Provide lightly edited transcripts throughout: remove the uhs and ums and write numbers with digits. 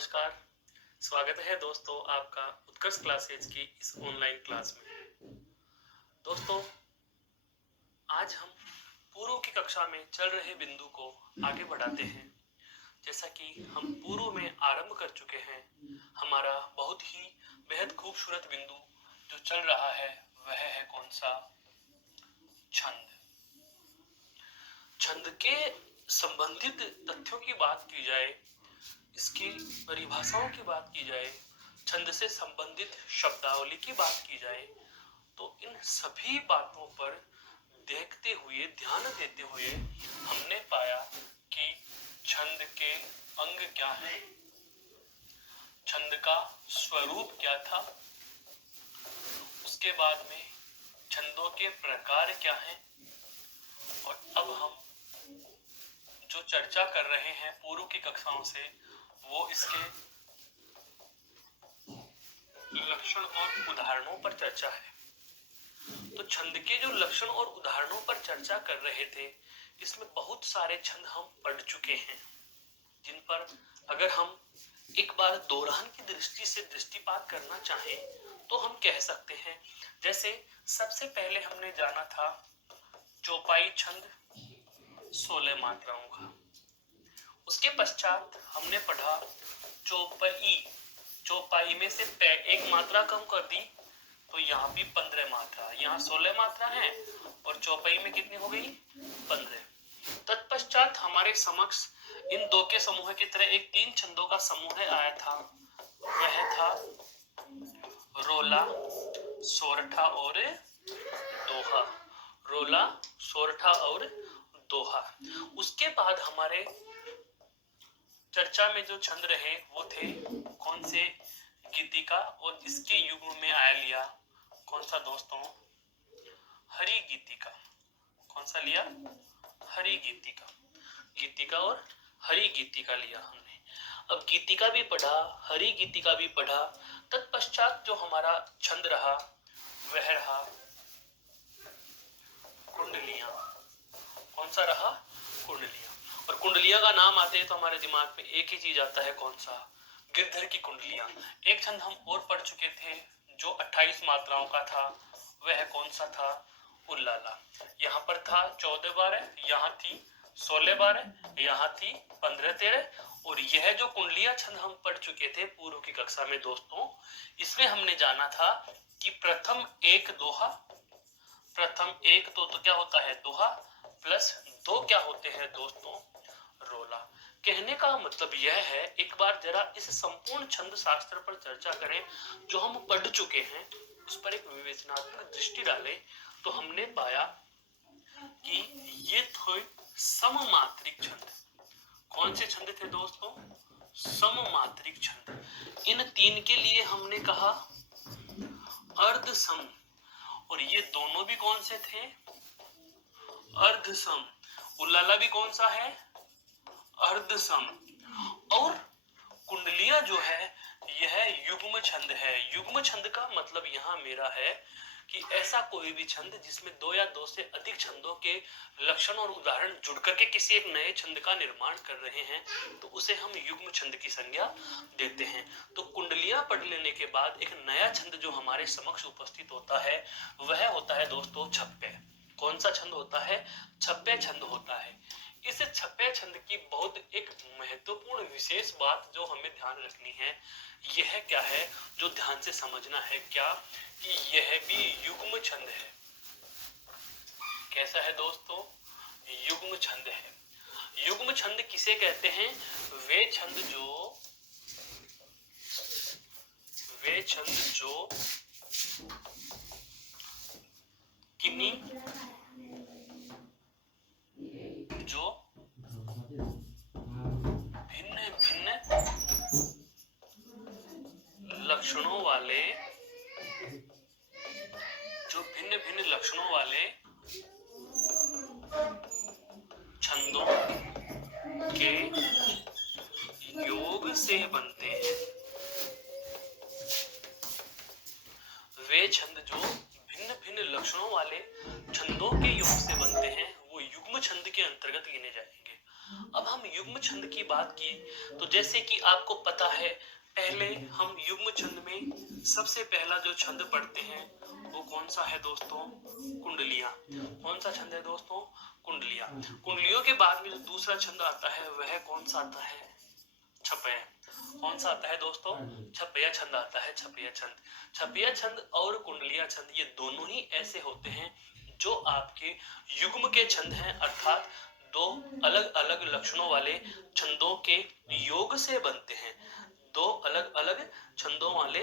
नमस्कार। स्वागत है दोस्तों आपका उत्कर्ष क्लासेज की इस ऑनलाइन क्लास में। दोस्तों, आज हम पूर्व की कक्षा में चल रहे बिंदु को आगे बढ़ाते हैं। जैसा कि हम पूर्व में आरंभ कर चुके हैं, हमारा बहुत ही बेहद खूबसूरत बिंदु जो चल रहा है वह है कौन सा? छंद। छंद के संबंधित तथ्यों की बात की जाए, इसकी परिभाषाओं की बात की जाए, छंद से संबंधित शब्दावली की बात की जाए, तो इन सभी बातों पर देखते हुए, ध्यान देते हुए हमने पाया कि छंद के अंग क्या है, छंद का स्वरूप क्या था, उसके बाद में छंदों के प्रकार क्या हैं, और अब हम जो चर्चा कर रहे हैं पूर्व की कक्षाओं से वो इसके लक्षण और उदाहरणों पर चर्चा है। तो छंद के जो लक्षण और उदाहरणों पर चर्चा कर रहे थे, इसमें बहुत सारे छंद हम पढ़ चुके हैं, जिन पर अगर हम एक बार दोहरान की दृष्टि से दृष्टिपात करना चाहें तो हम कह सकते हैं। जैसे सबसे पहले हमने जाना था चौपाई छंद 16 मात्राओं का। उसके पश्चात हमने पढ़ा चौपाई। चौपाई में से एक मात्रा कम कर दी तो यहाँ भी 15 मात्रा, यहाँ 16 मात्रा है और चौपाई में कितनी हो गई? 15। तत्पश्चात हमारे समक्ष इन दो के समूह की तरह एक 3 छंदों का समूह आया था, वह था रोला, सोरठा और दोहा। रोला, सोरठा और दोहा। उसके बाद हमारे चर्चा में जो छंद रहे वो थे कौन से? गीतिका, और इसके युग्म में आया लिया कौन सा दोस्तों? हरि गीतिका। कौन सा लिया? हरि गीतिका। गीतिका और हरि गीतिका लिया हमने। अब गीतिका भी पढ़ा, हरि गीतिका भी पढ़ा। तत्पश्चात जो हमारा छंद रहा वह रहा कुंडलियां। कौन सा रहा? कुंडलियां। और कुंडलियां का नाम आते हैं तो हमारे दिमाग में एक ही चीज आता है, कौन सा? गिरधर की कुंडलियां। एक छंद हम और पढ़ चुके थे जो 28 मात्राओं का था, वह कौन सा था? उल्लाला। यहाँ पर था 14-12, यहाँ थी 16-12, यहाँ थी 15-13। और यह जो कुंडलियां छंद हम पढ़ चुके थे पूर्व की कक्षा में दोस्तों, इसमें हमने जाना था कि प्रथम एक दोहा, प्रथम एक तो क्या होता है? दोहा, प्लस 2 क्या होते हैं दोस्तों? रोला। कहने का मतलब यह है, एक बार जरा इस संपूर्ण छंद शास्त्र पर चर्चा करें जो हम पढ़ चुके हैं, उस पर एक विवेचनात्मक दृष्टि डालें तो हमने पाया कि ये थे सममात्रिक छंद। कौन से छंद थे दोस्तों? सममात्रिक छंद। इन 3 के लिए हमने कहा अर्ध सम, और ये दोनों भी कौन से थे? अर्ध सम। उल्लाला भी कौन सा है? अर्ध सम। और कुंडलियां जो है यह युग्म छंद है। युग्म छंद का मतलब यहाँ मेरा है कि ऐसा कोई भी छंद जिसमें 2 या 2 से अधिक छंदों के लक्षण और उदाहरण जुड़ करके किसी एक नए छंद का निर्माण कर रहे हैं तो उसे हम युग्म छंद की संज्ञा देते हैं। तो कुंडलियां पढ़ लेने के बाद एक नया छंद जो हमारे समक्ष उपस्थित होता है वह होता है दोस्तों छप्पे। कौन सा छंद होता है? छप्पे छंद होता है। इस छप्पे छंद की बहुत एक महत्वपूर्ण विशेष बात जो हमें ध्यान रखनी है, यह क्या है जो ध्यान से समझना है, क्या कि यह भी युग्म छंद है। कैसा है दोस्तों? युग्म छंद है। युग्म छंद किसे कहते हैं? वे छंद जो किन्हीं जो भिन्न भिन्न लक्षणों वाले, जो भिन्न भिन्न लक्षणों वाले छंदों के योग से बनते हैं। वे छंद जो भिन्न भिन्न लक्षणों वाले छंदों के योग से बनते हैं वो युग्म छंद के अंतर्गत गिने जाएंगे। अब हम युग्म छंद की बात की तो जैसे कि आपको पता है, पहले हम युग्म छंद में सबसे पहला जो छंद पढ़ते हैं वो कौन सा है दोस्तों? कुंडलियां। कौन सा छंद है दोस्तों? कुंडलियां। कुंडलियों के बाद में जो दूसरा छंद आता है वह कौन सा आता है? छपैया। कौन सा आता है दोस्तों? छपैया छंद आता है। छपैया छंद, छपैया छंद और कुंडलिया छंद ये दोनों ही ऐसे होते हैं जो आपके युग्म के छंद हैं, अर्थात दो अलग अलग लक्षणों वाले छंदों के योग से बनते हैं। दो अलग अलग छंदों वाले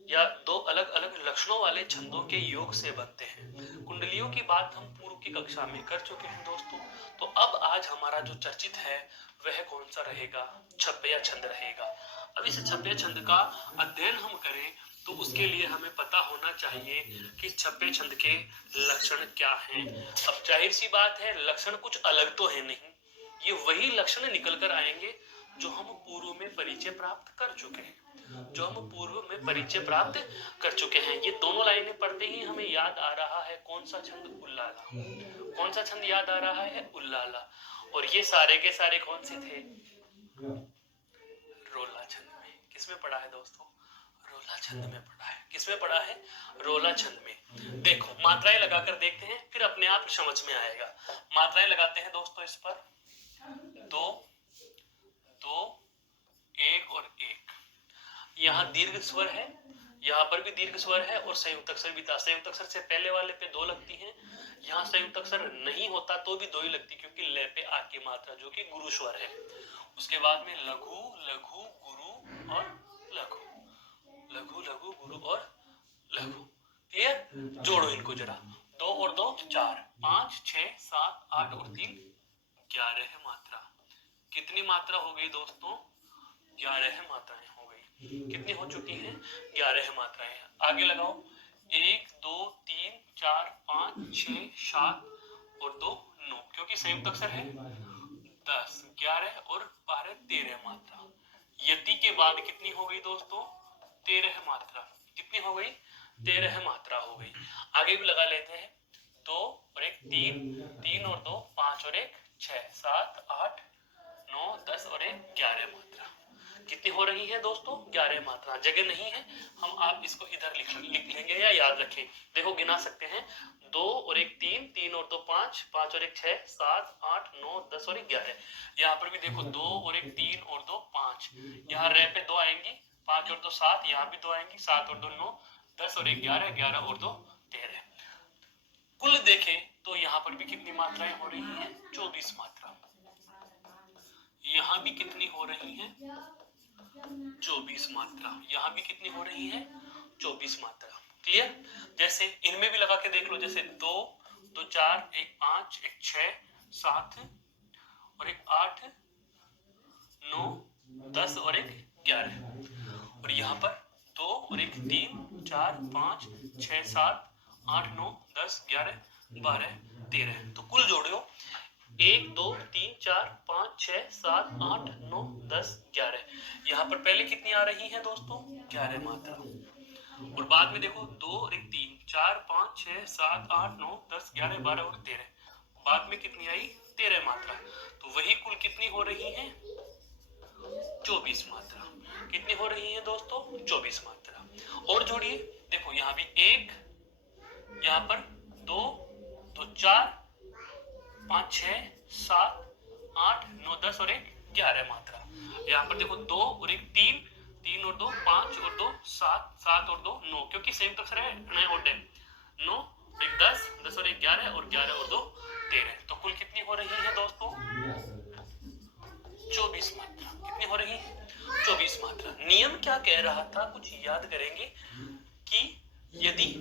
या दो अलग अलग लक्षणों वाले छंदों के योग से बनते हैं। कुंडलियों की बात हम पूर्व की कक्षा में कर चुके हैं दोस्तों। तो अब आज हमारा जो चर्चित है वह कौन सा रहेगा? छपैया छंद रहेगा। अब इस छपैया छंद का अध्ययन हम करें तो उसके लिए हमें पता होना चाहिए कि छपैया छंद के लक्षण क्या हैं। अब जाहिर सी बात है, लक्षण कुछ अलग तो है नहीं, ये वही लक्षण निकल कर आएंगे जो हम पूर्व में परिचय प्राप्त कर चुके हैं। जो हम पूर्व में परिचय प्राप्त कर चुके हैं। ये दोनों लाइनें पढ़ते ही हमें याद आ रहा है कौन सा छंद? उल्लाला। कौन सा छंद याद आ रहा है? उल्लाला। और ये सारे के सारे कौन से थे? रोला छंद में। किसमें पढ़ा है दोस्तों? रोला छंद में पढ़ा है। किसमें पढ़ा है? रोला छंद में। देखो मात्राएं लगाकर देखते हैं, फिर अपने आप समझ में आएगा। मात्राएं लगाते हैं दोस्तों इस पर। दो, दो, एक और एक। यहाँ दीर्घ स्वर है, यहाँ पर भी दीर्घ स्वर है और संयुक्त अक्षर भी था। संयुक्त अक्षर से पहले वाले पे दो लगती हैं, यहाँ संयुक्त अक्षर नहीं होता तो भी दो ही लगती, क्योंकि ले पे आ की मात्रा जो कि गुरु स्वर है। उसके बाद में लघु, लघु, गुरु और लघु, लघु, लघु, गुरु और लघु। क्लियर? जोड़ो इनको जरा। 2 और 2 4, 5, 6, 7, 8 और 3 11 मात्रा। कितनी मात्रा हो गई दोस्तों? 11 मात्राएं हो गई। कितनी हो चुकी हैं? 11 मात्राएं। आगे लगाओ। 1, 2, 3, 4, 5, 6, 7 और 2 9, क्योंकि संयुक्त अक्षर है। 10, 11 और 12 13 मात्रा। यति के बाद कितनी हो गई दोस्तों? 13 मात्रा। कितनी हो गई? 13 मात्रा हो गई। आगे भी लगा लेते हैं। 2 और 1 3, 3 और 2 5 और 1 6, 7, 8, 9, 10 और 1 11 मात्रा। कितनी हो रही है दोस्तों? 11 मात्रा। जगह नहीं है, हम आप इसको इधर लिख लेंगे या याद रखें। देखो गिना सकते हैं। 2 और 1 3, 3 और 2 5, 5 और 1 6, 7, 8, 9, 10 और 1 11। यहाँ पर भी देखो 2 और 1 3 और 2 5। यहाँ रे पे 2 आएंगी, 5 और 2 7, यहाँ भी 2 आएंगी, 7 और 2 9, 10 और 1 11, 11 और 2 13। कुल देखें तो यहाँ पर भी कितनी मात्राएं हो रही हैं? 24 मात्रा। यहाँ भी कितनी हो रही है? 24 मात्रा। यहाँ भी कितनी हो रही है? 24 मात्रा। क्लियर? जैसे इनमें भी लगा के देख लो। जैसे 2, 2 4, 1 5, 1 6, 7 और 1 8, 9, 10 और 1 11। और यहाँ पर 2 और 1 3, 4, 5, 6, 7, 8, 9, 10, 11, 12, 13। तो कुल जोड़ो 1 2 3 4 5 6 7 8 9 10 11। यहाँ पर पहले कितनी आ रही है दोस्तों? 11 मात्रा। और बाद में देखो 2 और 1 3 4 5 6 7 8 9 10 11 12 और 13। बाद में कितनी आई? 13 मात्रा। तो वही कुल कितनी हो रही है? 24 मात्रा। कितनी हो रही है दोस्तों? 24 मात्रा। और जोड़िए, देखो यहाँ भी 1, यहाँ पर 2, 2 4, 5 6 7 8 9 10 और 1 11 मात्रा। यहाँ पर देखो 2 और 1 3, 3 और 2 5 और 2 7, 7 और 2 9, क्योंकि संयुक्त अक्षर है 9 और 9, 1 10, 10 और 1 11 और 11 और 2 13। तो कुल कितनी हो रही है दोस्तों? 24 मात्रा। कितनी हो रही है? 24 मात्रा। नियम क्या कह रहा था? कुछ याद करेंगे कि यदि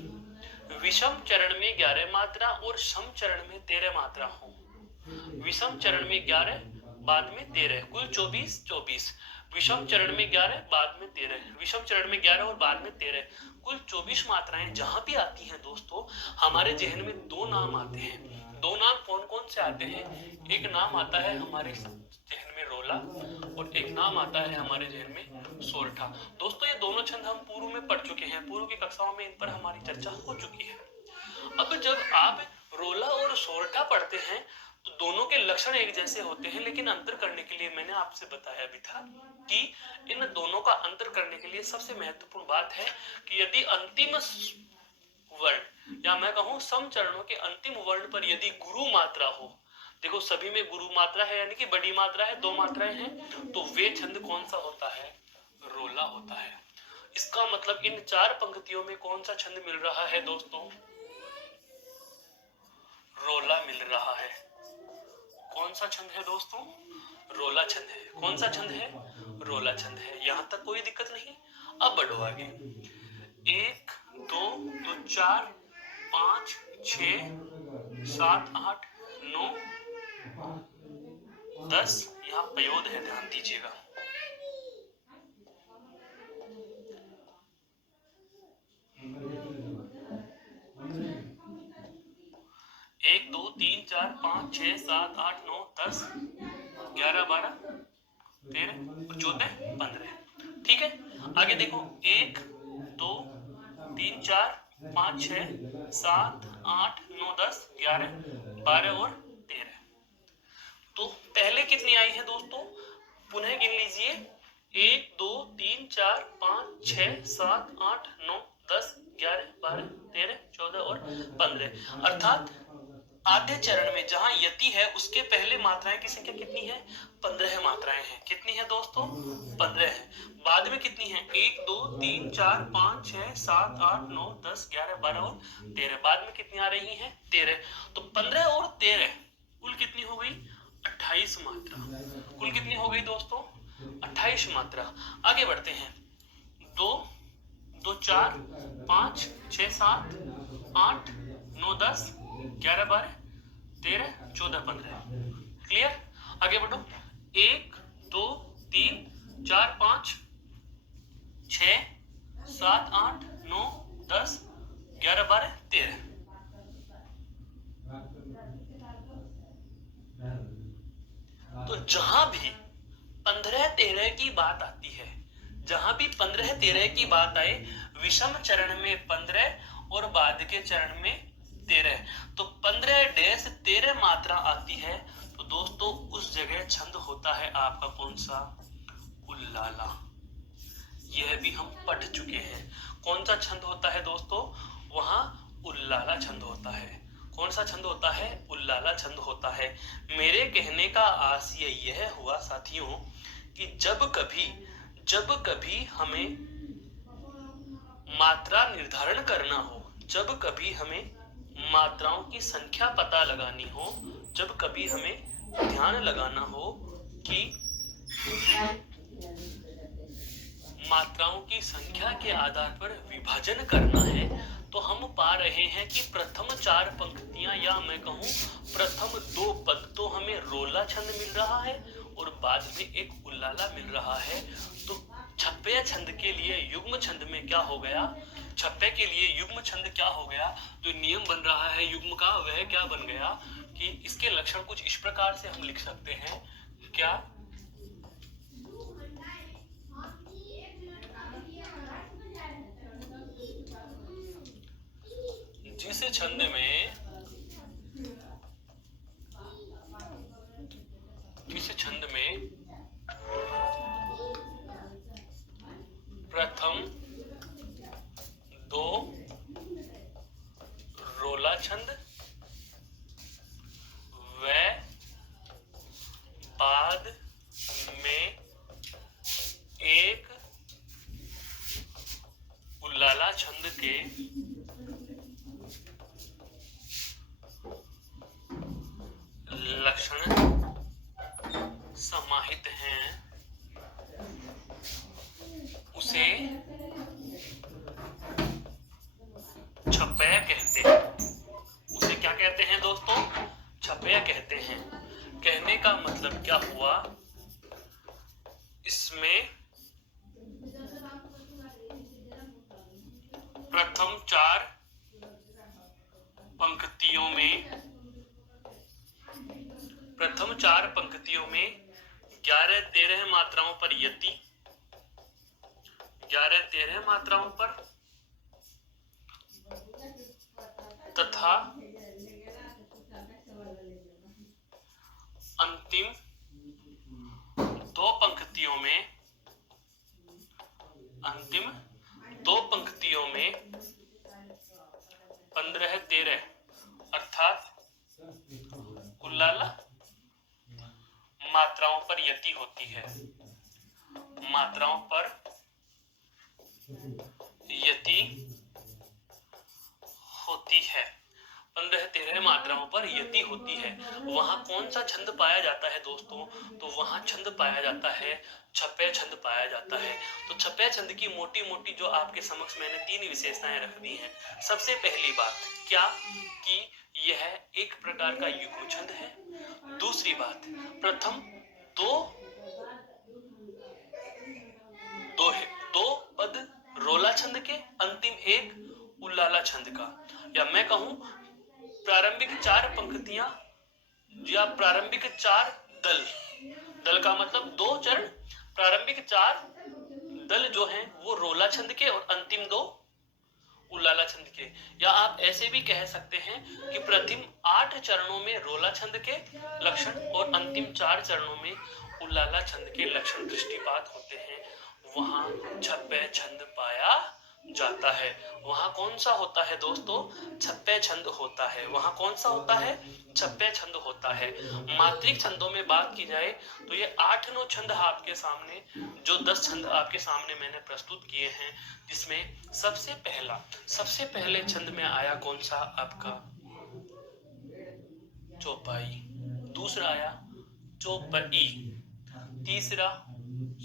विषम चरण में 11 मात्रा और सम चरण में 13 मात्रा हो, विषम चरण में 11 बाद में 13, कुल 24 24। विषम चरण में 11 बाद में 13, विषम चरण में 11 और बाद में 13, कुल 24 मात्राएं जहां भी आती हैं दोस्तों, हमारे जहन में दो नाम आते हैं। दो नाम कौन कौन से आते हैं? एक नाम आता है हमारे जहन में रोला और एक नाम आता है हमारे जहन में सोरठा। दोस्तों ये दोनों छंद हम पूर्व में पढ़ चुके हैं, पूर्व की कक्षाओं में इन पर हमारी चर्चा हो चुकी है। अब जब आप रोला और सोरठा पढ़ते हैं तो दोनों के लक्षण एक जैसे होते हैं, लेकिन अंतर करने के लिए मैंने आपसे बताया भी था कि इन दोनों का अंतर करने के लिए सबसे महत्वपूर्ण बात है कि यदि अंतिम वर्ण या मैं कहूं सम चरणों के अंतिम वर्ण पर यदि गुरु मात्रा हो, देखो सभी में गुरु मात्रा है, यानी कि बड़ी मात्रा है, 2 मात्राएं हैं, तो वे छंद कौन सा होता है? रोला होता है। इसका मतलब इन 4 पंक्तियों में कौन सा छंद मिल रहा है दोस्तों? रोला मिल रहा है। कौन सा छंद है दोस्तों? रोला छंद है। कौन सा छंद है? रोला छंद है। यहां तक कोई दिक्कत नहीं। अब बढ़ो आगे। 1 2 तो 4 5 6 7 8 9 10, यहाँ पयोद है, ध्यान दीजिएगा। एक 2 3 4 5 6 7 8 9 10 11 12 13 14 15। ठीक है, आगे देखो 1 2 3 4 5 6 7 8 9 10 11 12 और 13। तो पहले कितनी आई है दोस्तों? पुनः गिन लीजिए। 1 2 3 4 5 6 7 8 9 10 11 12 13 14 और 15। अर्थात आधे चरण में जहां यति है उसके पहले मात्राएं की संख्या कितनी है? 15 मात्राएं हैं। कितनी है दोस्तों? 15 है। बाद में कितनी है? 1 2 3 4 5 6 7 8 9 10 11 12 और 13। बाद में कितनी आ रही है? 13। तो 15 और 13 कुल कितनी हो गई? 28 मात्रा। कुल कितनी हो गई दोस्तों? 28 मात्रा। आगे बढ़ते हैं। 2 2 4 5 6 7 8 9 10 11 12 13 14 15। क्लियर? आगे बढ़ो। 1 2 3 4 5 6 7 8 9 10 11 12 13। तो जहां भी 15 13 की बात आती है, जहां भी 15 13 की बात आए, विषम चरण में 15 और बाद के चरण में 13, तो 15 डैश 13 मात्रा आती है, तो दोस्तों उस जगह छंद होता है आपका कौन सा? उल्लाला। यह भी हम पढ़ चुके हैं। कौन सा छंद होता है दोस्तों? वहां उल्लाला छंद होता है। कौन सा छंद होता है? उल्लाला छंद होता है। मेरे कहने का आशय यह हुआ साथियों कि जब कभी हमें मात्रा निर्धारण करना हो, जब कभी हमें मात्राओं की संख्या पता लगानी हो, जब कभी हमें ध्यान लगाना हो कि मात्राओं की संख्या के आधार पर विभाजन करना है, तो हम पा रहे हैं कि प्रथम 4 पंक्तियां या मैं कहूं प्रथम 2 पद तो हमें रोला छंद मिल रहा है और बाद में एक उल्लाला मिल रहा है। तो छप्पे छंद के लिए युग्म छंद में क्या हो गया? छप्पे के लिए युग्म छंद क्या हो गया? जो नियम बन रहा है युग्म का, वह क्या बन गया कि इसके लक्षण कुछ इस प्रकार से हम लिख सकते हैं। क्या? जिस छंद में प्रथम 2 रोला छंद व बाद में एक उल्लाला छंद के लक्षण समाहित हैं, उसे छप्पया कहते हैं। उसे क्या कहते हैं दोस्तों? छप्पया कहते हैं। कहने का मतलब क्या हुआ? इसमें प्रथम 4 पंक्तियों में 11-13 मात्राओं पर यति, 11-13 मात्राओं पर तथा अंतिम दो पंक्तियों में, अंतिम दो पंक्तियों में 15-13 अर्थात उल्लाला मात्राओं पर यति होती है, मात्राओं पर यति होती है, 15-13 मात्राओं पर यति होती है। वहां कौन सा छंद पाया जाता है दोस्तों? तो वहां छंद पाया जाता है, छपे छंद पाया जाता है। तो छपे छंद की मोटी मोटी जो आपके समक्ष मैंने 3 विशेषताएं रख दी हैं। सबसे पहली बात क्या कि यह एक प्रकार का युग्म छंद है। दूसरी बात, प्रथम दो पद रोला छंद के, अंतिम एक उल्लाला छंद का, या मैं कहूं प्रारंभिक 4 पंक्तियां या प्रारंभिक 4 दल का मतलब 2 चरण, प्रारंभिक 4 दल जो हैं वो रोला छंद के और अंतिम 2 उल्लाला छंद के। या आप ऐसे भी कह सकते हैं कि प्रथम 8 चरणों में रोला छंद के लक्षण और अंतिम 4 चरणों में उल्लाला छंद के लक्षण दृष्टिपात होते हैं। वहां छप्पे छंद पाया जाता है। वहां कौन सा होता है दोस्तों? छप्पे छंद होता है। वहां कौन सा होता है? छप्पे छंद होता है। मात्रिक छंदों में बात की जाए तो ये 8-9 छंद आपके सामने, जो 10 छंद आपके सामने मैंने प्रस्तुत किए हैं, जिसमें सबसे पहले छंद में आया कौन सा आपका? चौपाई। दूसरा आया चौपई, तीसरा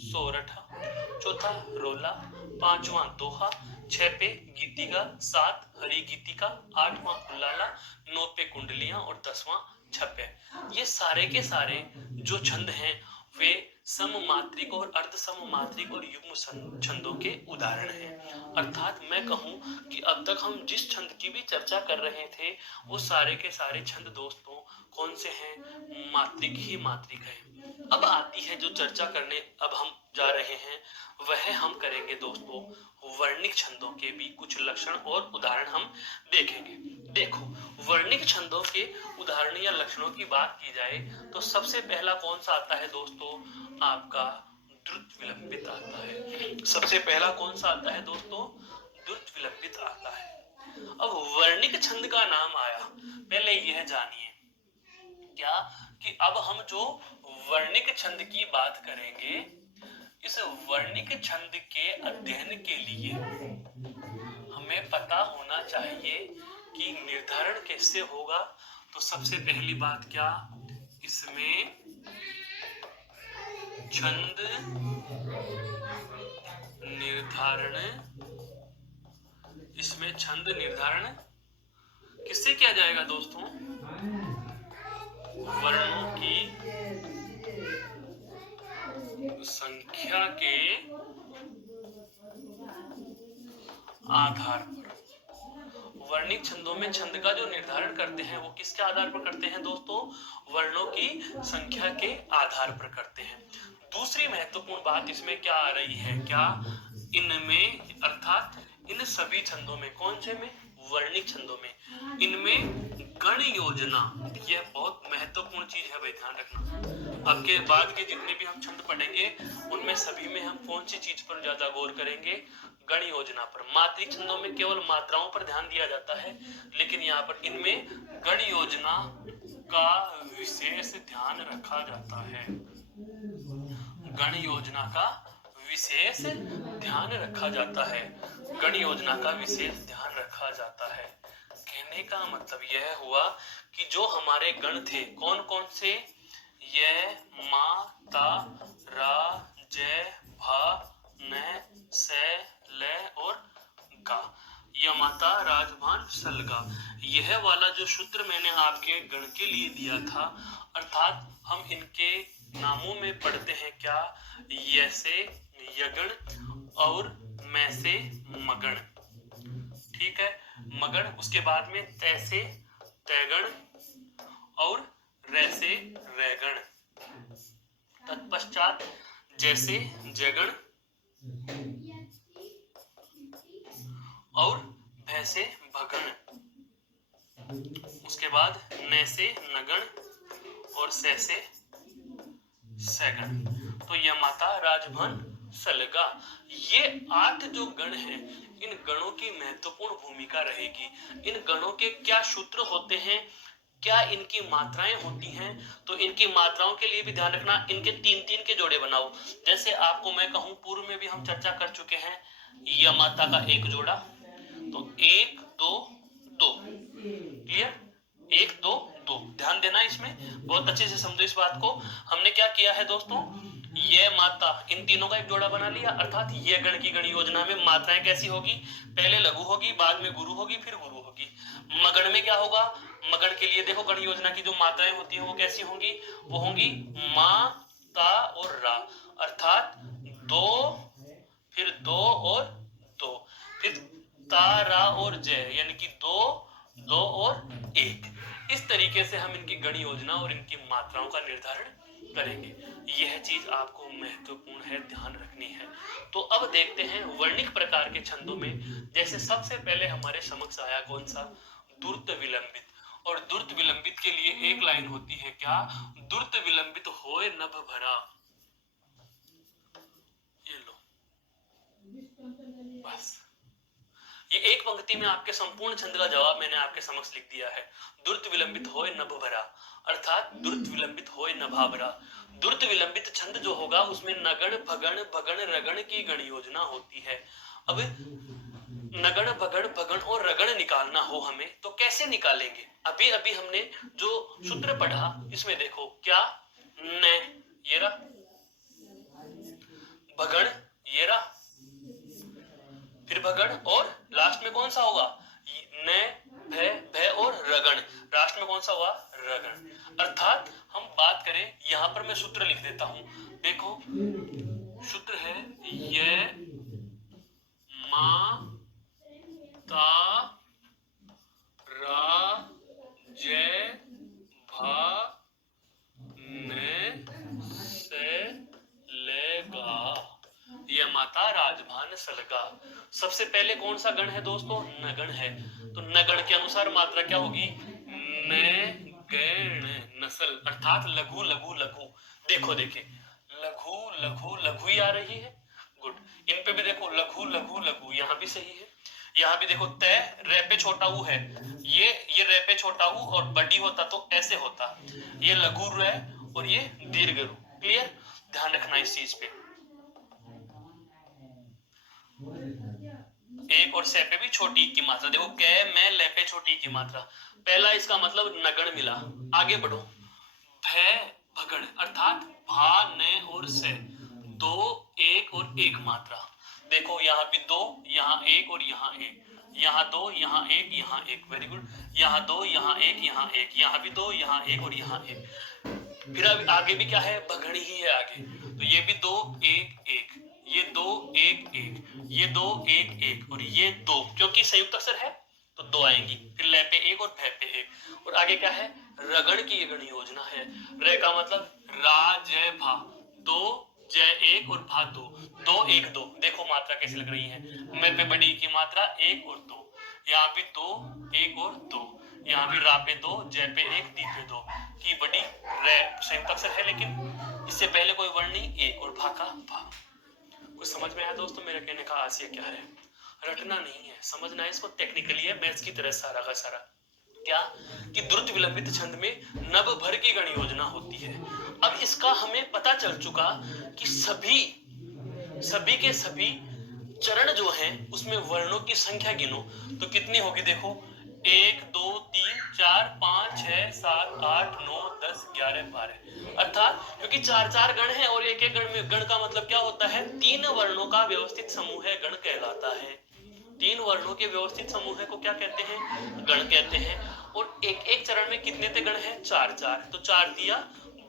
सोरठा, चौथा रोला, पांचवा दोहा, 6 पे गीतिका, 7 हरि गीतिका, 8वां उल्लाला, 9 पे कुंडलियां और 10वां छप्पे। ये सारे के सारे जो छंद हैं वे सममात्रिक और अर्ध सममात्रिक और युग्म छंदों के उदाहरण हैं। अर्थात मैं कहूं कि अब तक हम जिस छंद की भी चर्चा कर रहे थे वो सारे के सारे छंद दोस्तों कौन से हैं? मात्रिक ही मात्रिक है। अब आती है जो चर्चा करने अब हम जा रहे हैं, वह हम करेंगे दोस्तों वर्णिक छंदों के भी कुछ लक्षण और उदाहरण हम देखेंगे। देखो, वर्णिक छंदों के उदाहरण या लक्षणों की बात की जाए तो सबसे पहला कौन सा आता है दोस्तों? आपका द्रुत विलंबित आता है। सबसे पहला कौन सा आता है दोस्तों? द्रुत विलंबित आता है। अब वर्णिक छंद का नाम आया, पहले यह जानिए क्या कि अब हम जो वर्णिक छंद की बात करेंगे, इस वर्णिक छंद के अध्ययन के लिए हमें पता होना चाहिए कि निर्धारण कैसे होगा। तो सबसे पहली बात क्या, इसमें छंद निर्धारण, इसमें छंद निर्धारण किससे किया जाएगा दोस्तों? वर्णों की संख्या के आधार पर। वर्णिक छंदों में छंद का जो निर्धारण करते हैं वो किसके आधार पर करते हैं दोस्तों? वर्णों की संख्या के आधार पर करते हैं। दूसरी महत्वपूर्ण बात इसमें क्या आ रही है, क्या इनमें अर्थात इन सभी छंदों में, कौन से में? वर्णिक छंदों में, इनमें गण योजना, यह बहुत महत्वपूर्ण चीज है भाई, ध्यान रखना। अब के बाद के जितने भी हम छंद पढ़ेंगे उनमें सभी में हम कौन सी चीज पर ज्यादा गौर करेंगे? गण योजना पर। मात्रिक छंदों में केवल मात्राओं पर ध्यान दिया जाता है, लेकिन यहाँ पर इनमें गण योजना का विशेष ध्यान रखा जाता है। गण योजना का विशेष ध्यान रखा जाता है। गण योजना का विशेष ध्यान रखा जाता है। कहने का मतलब यह हुआ कि जो हमारे गण थे कौन कौन से? ये मा ता रा जय भा न से ले और गा, यमाता राजभान सलगा। यह वाला जो सूत्र मैंने आपके गण के लिए दिया था, अर्थात हम इनके नामों में पढ़ते हैं क्या? य से यगण और मैं से मगण, ठीक है, मगण। उसके बाद में तै से तैगण और रे से रैगण। तत्पश्चात जैसे जगण और भै से भगण। उसके बाद न से नगण और से सैगण। तो यह माता राजभान सलगा। ये 8 जो गण हैं, इन गणों की महत्वपूर्ण भूमिका रहेगी। इन गणों के क्या सूत्र होते हैं, क्या इनकी मात्राएं होती हैं, तो इनकी मात्राओं के लिए भी ध्यान रखना। इनके 3-3 के जोड़े बनाओ। जैसे आपको मैं कहूं, पूर्व में भी हम चर्चा कर चुके हैं, यह माता का एक जोड़ा, तो 1 2 2। क्लियर? 1 2 2। ध्यान देना, इसमें बहुत अच्छे से समझो इस बात को। हमने क्या किया है दोस्तों, ये माता, इन तीनों का एक जोड़ा बना लिया, अर्थात ये गण की गण योजना में मात्राएं कैसी होगी, पहले लघु होगी, बाद में गुरु होगी, फिर गुरु होगी। मगण में क्या होगा, मगण के लिए देखो गण योजना की जो मात्राएं होती हैं वो कैसी होंगी, वो होंगी मा, ता और रा, अर्थात 2, फिर 2 और 2, फिर ता, रा और जय, यानी कि 2 2 और 1। इस तरीके से हम इनकी गण योजना और इनकी मात्राओं का निर्धारण करेंगे। यह चीज आपको महत्वपूर्ण है, ध्यान रखनी है। तो अब देखते हैं वर्णिक प्रकार के छंदों में। जैसे सबसे पहले हमारे समक्ष आया कौन सा, द्रुत विलंबित। और द्रुत विलंबित के लिए एक लाइन होती है, क्या, द्रुत विलंबित होए नभ भरा। ये लो, बस ये एक पंक्ति में आपके संपूर्ण छंद का जवाब मैंने आपके समक्ष लिख दिया है। द्रुत विलंबित होए नभ भरा, अर्थात द्रुत विलंबित होए नभाभरा। द्रुत विलंबित छंद जो होगा उसमें नगण भगण भगण रगण की गण योजना होती है। अब नगण भगण भगण और रगण निकालना हो हमें, तो कैसे निकालेंगे। अभी अभी हमने जो सूत्र पढ़ा, इसमें देखो क्या, न ये रहा, भगण ये रहा, फिर भगण, और लास्ट में कौन सा होगा, न भय और रगण, लास्ट में कौन सा हुआ, रगण। अर्थात हम बात करें, यहां पर मैं सूत्र लिख देता हूं, देखो सूत्र है, ये मा ता रा जय भा ने से लेगा। यह माता राजभान सलगा। सबसे पहले कौन सा गण है दोस्तों, नगण है। तो नगण के अनुसार मात्रा क्या होगी, न गण नस्ल, अर्थात लघु लघु लघु। देखो देखे, लघु लघु लघु ही आ रही है, गुड। इन पे भी देखो लघु लघु लघु, यहाँ भी सही है। यहाँ भी देखो तय रे पे छोटा ऊ है, ये रे पे छोटा ऊ और बड़ी होता तो ऐसे होता, ये लघु रे और ये दीर्घ रू। क्लियर? ध्यान रखना इस चीज पे। एक और से पे भी छोटी की मात्रा, देखो कै मैं ले पे छोटी की मात्रा, पहला इसका मतलब नगण मिला। आगे बढ़ो, भय भगण, अर्थात भा ने और से, 2 1 और 1 मात्रा। देखो यहाँ भी 2, यहाँ 1 और यहाँ 1, यहाँ 2 यहाँ 1 यहाँ 1, वेरी गुड। यहाँ 2 यहाँ 1 यहाँ 1, यहाँ भी 2 यहाँ 1 और यहाँ 1। फिर अब आगे भी क्या है, भगणी ही है आगे, तो ये भी 2 1 1, ये 2 1 1, ये 2 1 1 और ये 2, क्योंकि संयुक्त अक्षर है तो 2 आएंगी। फिर ले पे 1 और भे पे 1, और आगे क्या है, रगण की गण योजना है। रे का मतलब रा जय भा, 2 जय 1 और भा 2, 2 1 2। देखो मात्रा कैसे लग रही है, मैं पे बड़ी की मात्रा 1 और 2, यहाँ भी 2 1 और 2, यहाँ भी रा पे 2 जय पे 1 दी पे 2 की बड़ी रे संयुक्त अक्षर है, लेकिन इससे पहले कोई वर्ण नहीं, 1 और भा का भा। कुछ समझ में आया दोस्तों मेरे कहने का आशय क्या है, रटना नहीं है, समझना है इसको, टेक्निकली है, मैथ्स की तरह सारा का सारा। क्या कि द्रुत विलंबित छंद में नभ भर की गण योजना होती है। अब इसका हमें पता चल चुका कि सभी के सभी चरण जो हैं उसमें वर्णों की संख्या गिनो तो कितनी होगी, देखो 1 2 3 4 5 6 7 8 9 10 11 12, अर्थात क्योंकि 4 गण हैं और एक गण में, गण का मतलब क्या होता है, 3 वर्णों का व्यवस्थित समूह है गण कहलाता है। 3 वर्णों के व्यवस्थित समूह को क्या कहते हैं, गण कहते हैं। और एक चरण में कितने थे गण हैं, 4 तो 4 दिया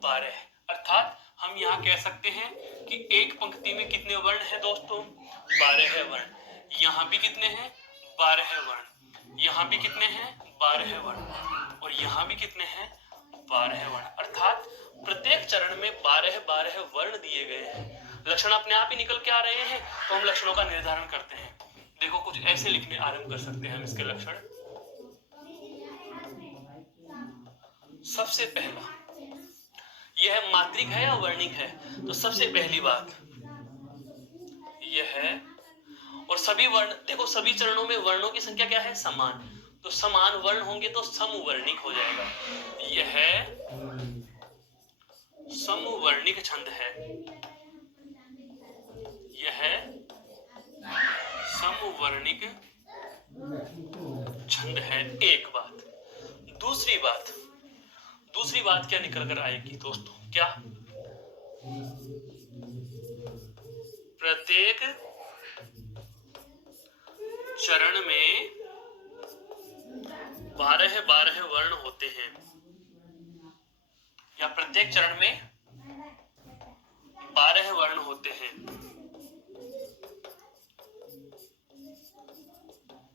12, अर्थात हम यहाँ कह सकते हैं कि एक पंक्ति में कितने वर्ण हैं दोस्तों, 12 है वर्ण। यहाँ भी कितने हैं, 12 वर्ण, यहाँ भी कितने हैं, 12 वर्ण, और यहाँ भी कितने हैं, 12 वर्ण, अर्थात प्रत्येक चरण में 12 वर्ण दिए गए हैं। लक्षण अपने आप ही निकल के आ रहे हैं, तो हम लक्षणों का निर्धारण करते हैं। देखो कुछ ऐसे लिखने आरंभ कर सकते हैं हम इसके लक्षण। सबसे पहला यह मात्रिक है या वर्णिक है? तो सबसे पहली बात यह है, और सभी वर्ण देखो, सभी चरणों में वर्णों की संख्या क्या है? समान। तो समान वर्ण होंगे तो समवर्णिक हो जाएगा। यह समवर्णिक छंद है, यह समवर्णिक छंद है। एक बात। दूसरी बात क्या निकल कर आएगी दोस्तों? क्या? प्रत्येक चरण में 12 वर्ण होते हैं, या प्रत्येक चरण में 12 वर्ण होते हैं।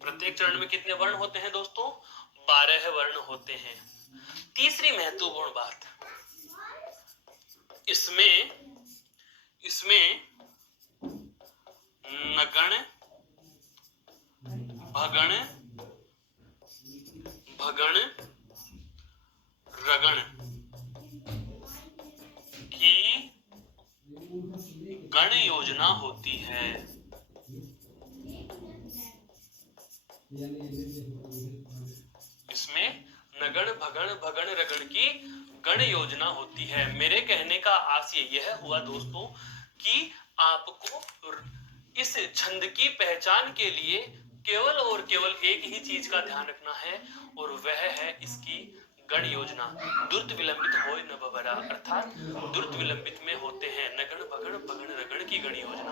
प्रत्येक चरण में कितने वर्ण होते हैं दोस्तों? 12 वर्ण होते हैं। तीसरी महत्वपूर्ण बात, इसमें नगण, भगण, रगण की गण योजना होती है। इसमें नगण, भगण, रगण की गण योजना होती है। मेरे कहने का आशय यह हुआ दोस्तों कि आपको इस छंद की पहचान के लिए केवल और केवल एक ही चीज का ध्यान रखना है, और वह है इसकी गण योजना। द्रुत विलंबित होय न बबरा, अर्थात द्रुत विलंबित में होते हैं नगण, भगण, रगण की गण योजना।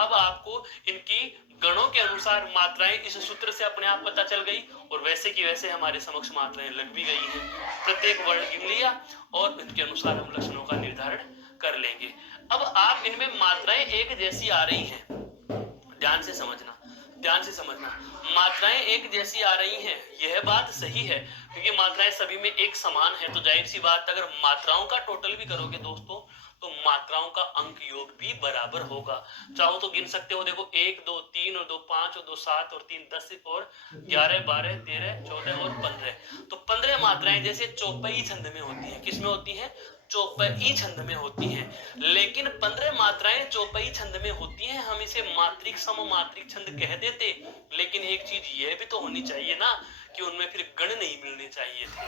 अब आपको इनकी गणों के अनुसार मात्राएं इस सूत्र से अपने आप पता चल गई, और वैसे की वैसे हमारे समक्ष मात्राएं लग भी गई हैं। प्रत्येक वर्ण गिन लिया और इनके अनुसार हम लक्षणों का निर्धारण कर लेंगे। अब आप इनमें मात्राएं एक जैसी आ रही हैं, ध्यान से समझना, मात्राएं एक जैसी आ रही हैं, यह बात सही है, क्योंकि मात्राएं सभी में एक समान है। तो जाहिर सी बात, अगर मात्राओं का टोटल भी करोगे दोस्तों, तो मात्राओं का अंक योग भी बराबर होगा। चाहो तो गिन सकते हो, देखो 1 2 3 और 2 5 और 2 7 और 3 10 और 11 12 13 14 और 15। तो 15 मात्राएं जैसे चौपाई छंद में होती हैं। किसमें होती हैं? चौपाई छंद में होती हैं। लेकिन 15 मात्राएं चौपाई छंद में होती हैं, हम इसे मात्रिक सममात्रिक छंद कह देते। लेकिन एक चीज यह भी तो होनी चाहिए ना कि उनमें फिर गण नहीं मिलने चाहिए थे,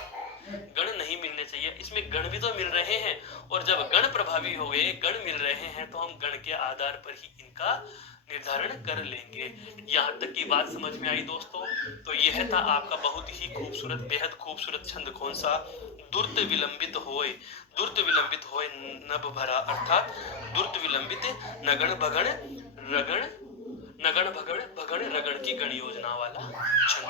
गण नहीं मिलने चाहिए। इसमें गण भी तो मिल रहे हैं, और जब गण प्रभावी हो गए, गण मिल रहे हैं, तो हम गण के आधार पर ही इनका निर्धारण कर लेंगे। यहाँ तक की बात समझ में आई दोस्तों? तो यह था आपका बहुत ही खूबसूरत, बेहद खूबसूरत छंद। कौन सा? दुर्त विलंबित होए, नभ भरा, अर्थात दुर्त विलंबित नगण भगण रगण, नगण भगण रगण की गण योजना वाला छंद।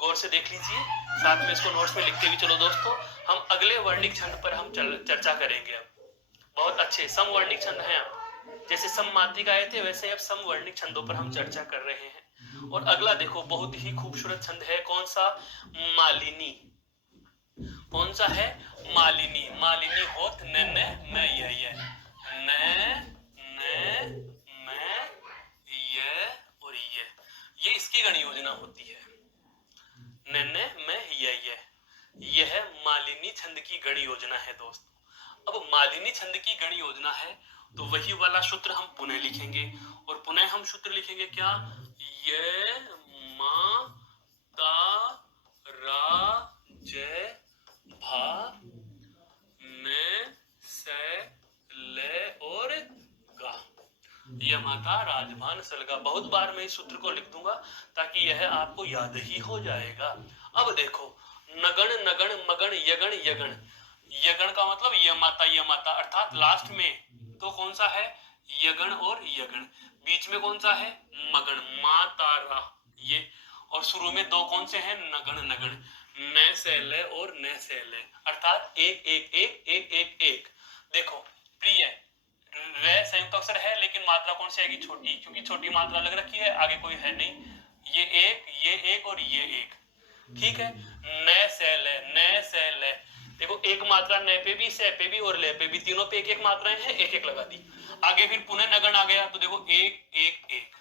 गौर से देख लीजिए, साथ में इसको नोट्स में लिखते भी चलो दोस्तों। हम अगले वर्णिक छंद पर हम चर्चा करेंगे। अब बहुत अच्छे समवर्णिक छंद हैं, जैसे सममात्रिक आए थे वैसे अब समवर्णिक छंदों पर हम चर्चा कर रहे हैं। और अगला देखो, बहुत ही खूबसूरत छंद है। कौन सा? मालिनी। कौन सा है? मालिनी। मालिनी होत न न मैं ये न न मैं और ये इसकी गण योजना होती है। न न मैं ये यह मालिनी छंद की गण योजना है दोस्तों। अब मालिनी छंद की गण योजना है, तो वही वाला सूत्र हम पुनः लिखेंगे, और पुनः हम सूत्र लिखेंगे क्या? ये मा ता रा जय भा न से ले और गा। यह माता राजभान सलगा। बहुत बार मैं इस सूत्र को लिख दूंगा ताकि यह आपको याद ही हो जाएगा। अब देखो, नगण नगण मगण यगण यगण। यगण का मतलब यह माता, अर्थात लास्ट में तो कौन सा है? यगण और यगण। बीच में कौन सा है? मगण, माता रा ये, और शुरू में दो कौन से हैं? नगण नगण, न से ले और न से ले, अर्थात एक एक एक एक एक एक। देखो प्रिय रे संयुक्त अक्षर है, लेकिन मात्रा कौन सी आएगी? छोटी, क्योंकि छोटी मात्रा लग रखी है, आगे कोई है नहीं। ये एक और ये एक, ठीक है। न से ले, देखो एक मात्रा न पे भी, से पे भी और ले पे भी, तीनों पे एक एक मात्राएं हैं, एक एक लगा दी। आगे फिर पुनः नगण आ गया, तो देखो एक एक एक।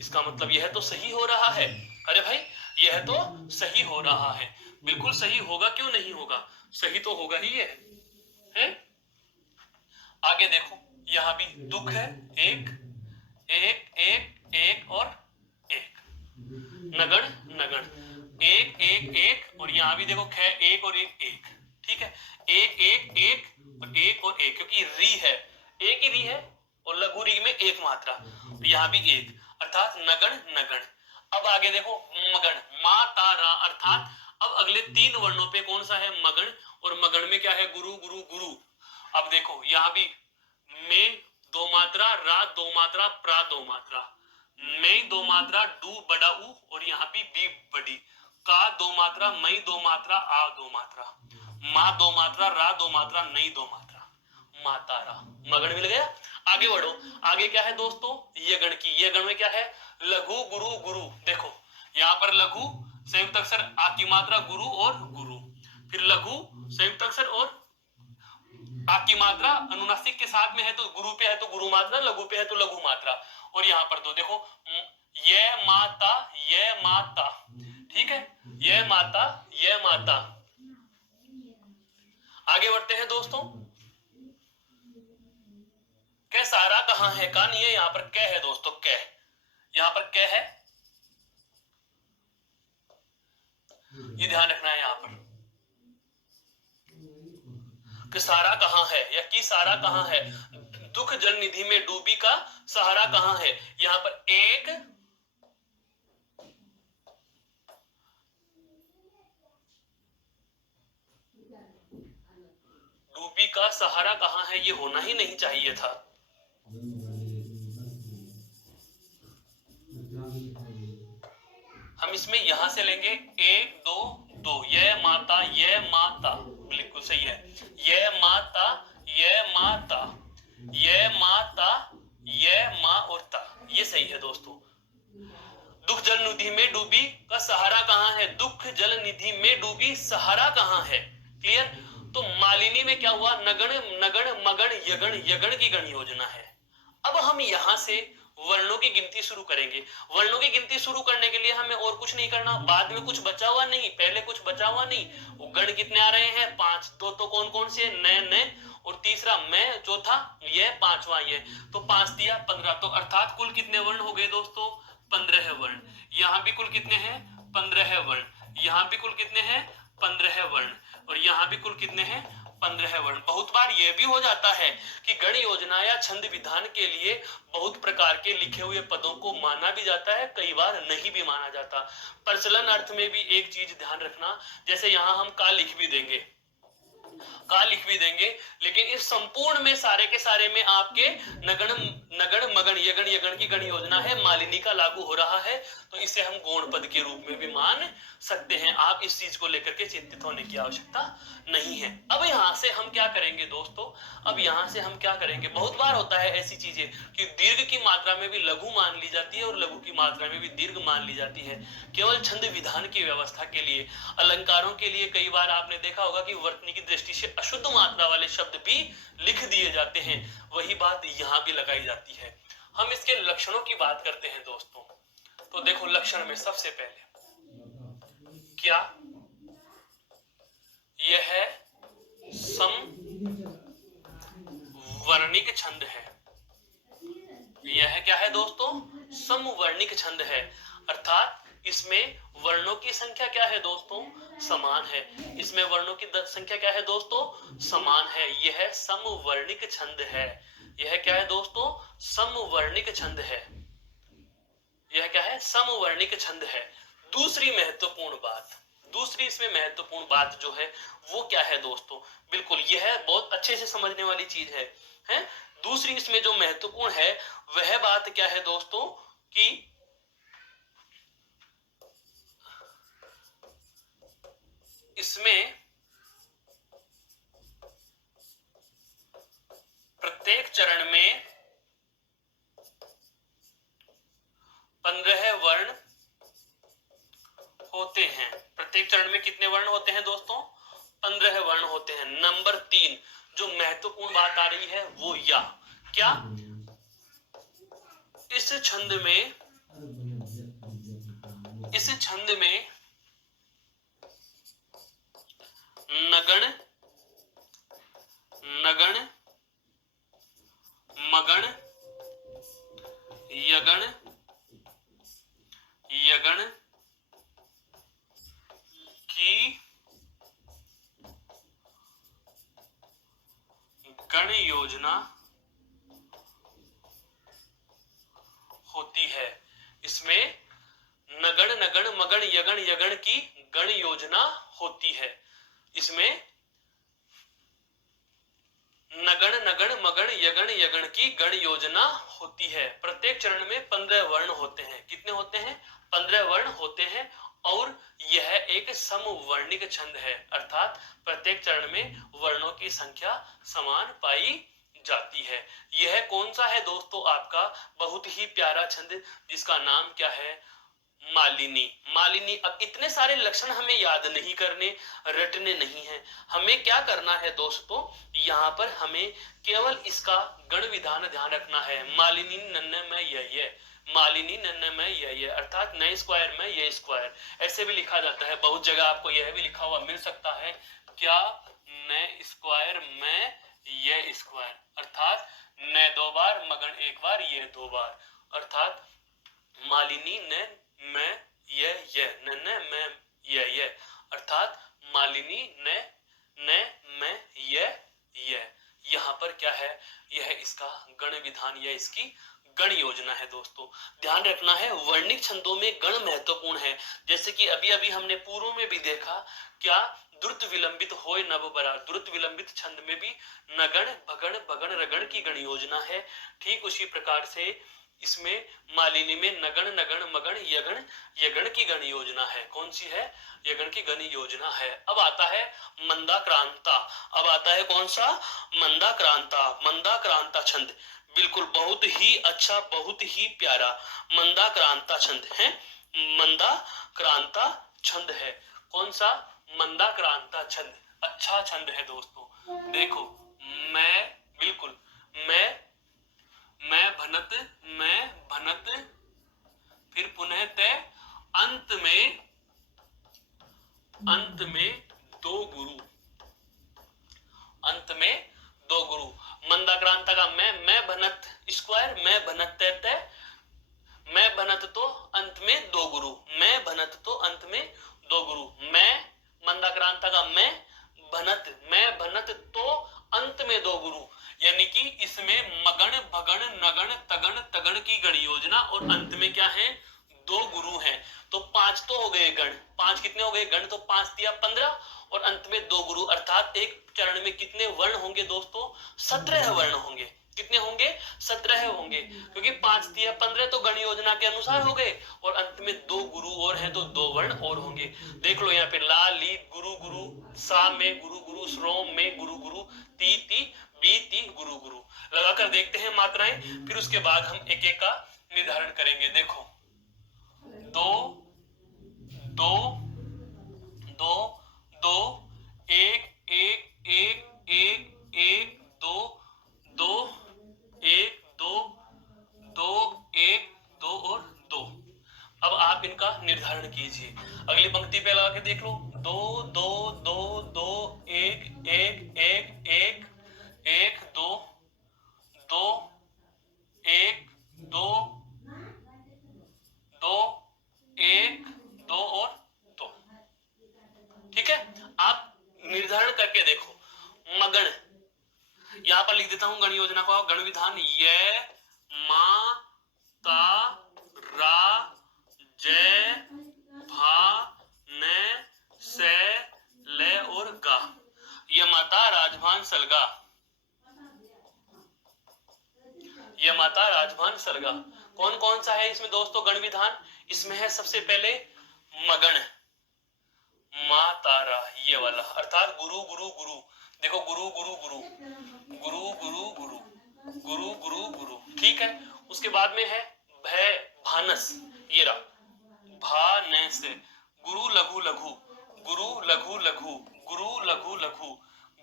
इसका मतलब यह तो सही हो रहा है। अरे भाई, यह तो सही हो रहा है, बिल्कुल सही होगा, क्यों नहीं होगा? सही तो होगा ही है? आगे देखो यहां भी दुख है, एक एक एक एक और एक, नगण नगण, एक एक एक, और यहां भी देखो ख, एक और एक एक, ठीक है, एक एक एक और एक और एक, क्योंकि री है, एक ही री है और लघु री में एक मात्रा, यहां भी एक, अर्थात नगण नगण। अब आगे देखो मगण, मा ता रा, अर्थात अब अगले तीन वर्णों पे कौन सा है, मगण, और मगण में क्या है, गुरु गुरु गुरु। अब देखो यहां भी में दो मात्रा, रा दो मात्रा, प्रा दो मात्रा, में दो मात्रा, डू बड़ा ऊ, और यहाँ भी बी बड़ी, का दो मात्रा, मई दो मात्रा, आ दो मात्रा, मा दो मात्रा, रा दो मात्रा, नई दो मात्रा, मातारा, मगन मिल गया। आगे बढ़ो, आगे क्या है दोस्तों, ये गण की, ये गण में क्या है, लघु गुरु गुरु। देखो यहाँ पर लघु संयुक्त अक्षर आ की मात्रा, गुरु और गुरु, फिर लघु संयुक्त अक्षर और आ की मात्रा अनुनासिक के साथ में है तो गुरु पे है तो गुरु मात्रा, लघु पे है तो लघु मात्रा, और यहाँ पर तो देखो ये माता, ये माता, ठीक है, ये माता, ये माता। आगे बढ़ते हैं दोस्तों, कह सारा कहां है, का नहीं है, यहाँ पर कह है दोस्तों, कह, यहाँ पर कह है, ये ध्यान रखना है यहाँ पर, कि सारा कहां है या कि सारा कहां है, दुख जल निधि में डूबी का सहारा कहां है, यहाँ पर एक, डूबी का सहारा कहां है, ये होना ही नहीं चाहिए था। हम इसमें यहां से लेंगे एक दो दो, ये माता, ये माता, बिल्कुल सही है, ये माता, ये माता, ये माता, ये माँ और ता, ये सही है दोस्तों। दुख जल निधि में डूबी का सहारा कहां है, दुख जल निधि में डूबी सहारा कहां है, क्लियर। तो मालिनी में क्या हुआ, नगण नगण मगण यगण, यगण की गण योजना है। अब हम यहां से वर्णों की गिनती शुरू करेंगे। वर्णों की गिनती शुरू करने के लिए हमें और कुछ नहीं करना, बाद में कुछ बचा हुआ नहीं, पहले कुछ बचा हुआ नहीं। वो गण कितने आ रहे हैं, 5, तो कौन कौन से, नए नए, और तीसरा मैं, चौथा ये, पांचवा ये, तो 5 दिया 15, तो अर्थात कुल कितने वर्ण हो गए दोस्तों, 15 वर्ण। यहां भी कुल कितने हैं, 15 वर्ण, यहां भी कुल कितने हैं, 15 वर्ण, और यहां भी कुल कितने हैं, 15 वर्ण। बहुत बार यह भी हो जाता है कि गण योजना या छंद विधान के लिए बहुत प्रकार के लिखे हुए पदों को माना भी जाता है, कई बार नहीं भी माना जाता। प्रचलन अर्थ में भी एक चीज ध्यान रखना, जैसे यहां हम का लिख भी देंगे, का लिख भी देंगे, लेकिन इस संपूर्ण में सारे के सारे में आपके नगण नगण मगण यगण, यगण की गण योजना है, मालिनी का लागू हो रहा है, तो इसे हम गौण पद के रूप में भी मान सकते हैं। आप इस चीज को लेकर के चिंतित होने की आवश्यकता नहीं है। अब यहां से हम क्या करेंगे दोस्तों, अब यहां से हम क्या करेंगे, बहुत बार होता है ऐसी चीजें कि दीर्घ की मात्रा में भी लघु मान ली जाती है और लघु की मात्रा में भी दीर्घ मान ली जाती है, केवल छंद विधान की व्यवस्था के लिए। अलंकारों के लिए कई बार आपने देखा होगा कि वर्तनी की दृष्टि से अशुद्ध मात्रा वाले शब्द भी लिख दिए जाते हैं, वही बात यहां भी लगाई जाती है। हम इसके लक्षणों की बात करते हैं दोस्तों, तो देखो लक्षण में सबसे पहले क्या, यह है समवर्णिक छंद है, यह क्या है दोस्तों, समवर्णिक छंद है, अर्थात इसमें वर्णों की संख्या क्या है दोस्तों, समान है, इसमें वर्णों की संख्या क्या है दोस्तों, समान है, यह समवर्णिक छंद है। यह क्या है दोस्तों, समवर्णिक छंद है, यह क्या है, समवर्णिक छंद है। दूसरी महत्वपूर्ण बात, दूसरी इसमें महत्वपूर्ण बात जो है वो क्या है दोस्तों, बिल्कुल यह बहुत अच्छे से समझने वाली चीज है? दूसरी इसमें जो महत्वपूर्ण है वह बात क्या है दोस्तों, कि इसमें प्रत्येक चरण में 15 वर्ण होते हैं। प्रत्येक चरण में कितने वर्ण होते हैं दोस्तों, 15 वर्ण होते हैं। नंबर 3 जो महत्वपूर्ण बात आ रही है वो या क्या, इस छंद में नगण नगण मगण यगण यगण की गण योजना होती है। इसमें नगण नगण मगण यगण यगण की गण योजना होती है। इसमें नगण नगण मगण यगण यगण की गण योजना होती है। प्रत्येक चरण में 15 वर्ण होते हैं। कितने होते हैं? 15 वर्ण होते हैं और यह एक समवर्णिक छंद है, अर्थात प्रत्येक चरण में वर्णों की संख्या समान पाई जाती है। यह कौन सा है दोस्तों? आपका बहुत ही प्यारा छंद जिसका नाम क्या है? मालिनी। मालिनी। अब इतने सारे लक्षण हमें याद नहीं करने, रटने नहीं है। हमें क्या करना है दोस्तों? यहाँ पर हमें केवल इसका गण विधान ध्यान रखना है। मालिनी नन्ने में ये, मालिनी नन्ने में ये, अर्थात नए स्क्वायर में ये स्क्वायर, ऐसे भी लिखा जाता है। बहुत जगह आपको यह भी लिखा हुआ मिल सकता है, क्या नए स्क्वायर में ये स्क्वायर, अर्थात न 2 बार मगन 1 बार ये 2 बार, अर्थात मालिनी ने मैं ये न मैं ये, अर्थात मालिनी ने मैं ये। यहाँ पर क्या है? यह इसका गण विधान या इसकी गण योजना है दोस्तों। ध्यान रखना है, वर्णिक छंदों में गण महत्वपूर्ण है। जैसे कि अभी अभी हमने पूर्व में भी देखा, क्या द्रुत विलंबित होय नभ बरा, द्रुत विलंबित छंद में भी नगण भगण भगण रगण की गण योजना है। ठीक उसी प्रकार से इसमें मालिनी में नगण नगण मगण यगण यगण की गण योजना है। कौन सी है? यगण की गण योजना है। अब आता है मंदाक्रांता। अब आता है कौन सा? मंदाक्रांता। मंदाक्रांता छंद बिल्कुल बहुत ही अच्छा, बहुत ही प्यारा मंदाक्रांता छंद है। मंदाक्रांता छंद है। कौन सा? मंदाक्रांता छंद अच्छा छंद है दोस्तों। देखो, मैं बिल्कुल मैं भनत फिर पुनः तय अंत में 2 गुरु, अंत में 2 गुरु। मंदाक्रांता का मैं भनत स्क्वायर, मैं भनत तय, मैं भनत तो अंत में 2 गुरु, मैं भनत तो अंत में 2 गुरु। मैं मंदाक्रांता का मैं भनत तो अंत में 2 गुरु, यानी कि इसमें मगण भगण नगण तगण तगण की गण योजना और अंत में क्या है? 2 गुरु हैं। तो 5 तो हो गए गण। 5 कितने हो गए गण? तो 5 दिया 15 और अंत में 2 गुरु, अर्थात एक चरण में कितने वर्ण होंगे दोस्तों? 17 वर्ण होंगे। कितने होंगे? 17 होंगे, क्योंकि 5 दिया 15 तो गण योजना के अनुसार हो गए और अंत में 2 गुरु और हैं तो 2 वर्ण और होंगे। देख लो यहाँ पे ला ली गुरु गुरु, सा में गुरु गुरु, श्रोम में गुरु गुरु, ती ती बी ती गुरु गुरु। लगाकर देखते हैं मात्राएं, फिर उसके बाद हम एक एक का निर्धारण करेंगे। देखो, 2 2 2 2 1 1 1 1 1 2 2 1 2 2 1 2 और 2। अब आप इनका निर्धारण कीजिए। अगली पंक्ति पे लगा के देख लो, 2 2 2 2 1 1 1 1 1 2 2 1 2 2 1 2 और 2। ठीक है, आप निर्धारण करके देखो। मगण, यहां पर लिख देता हूं गण योजना को, गण विधान ये मा ता रा जय भा ने से ले और गा। ये माता राजभान सलगा, ये माता राजभान सलगा। कौन कौन सा है इसमें दोस्तों गण विधान? इसमें है सबसे पहले मगण, मा तारा, ये वाला, अर्थात गुरु गुरु गुरु। देखो, गुरु गुरु गुरु गुरु गुरु गुरु गुरु गुरु गुरु। ठीक है, उसके बाद में है भय भानस, ये रहा भा ने से, गुरु लघु लघु, गुरु लघु लघु, गुरु लघु लघु,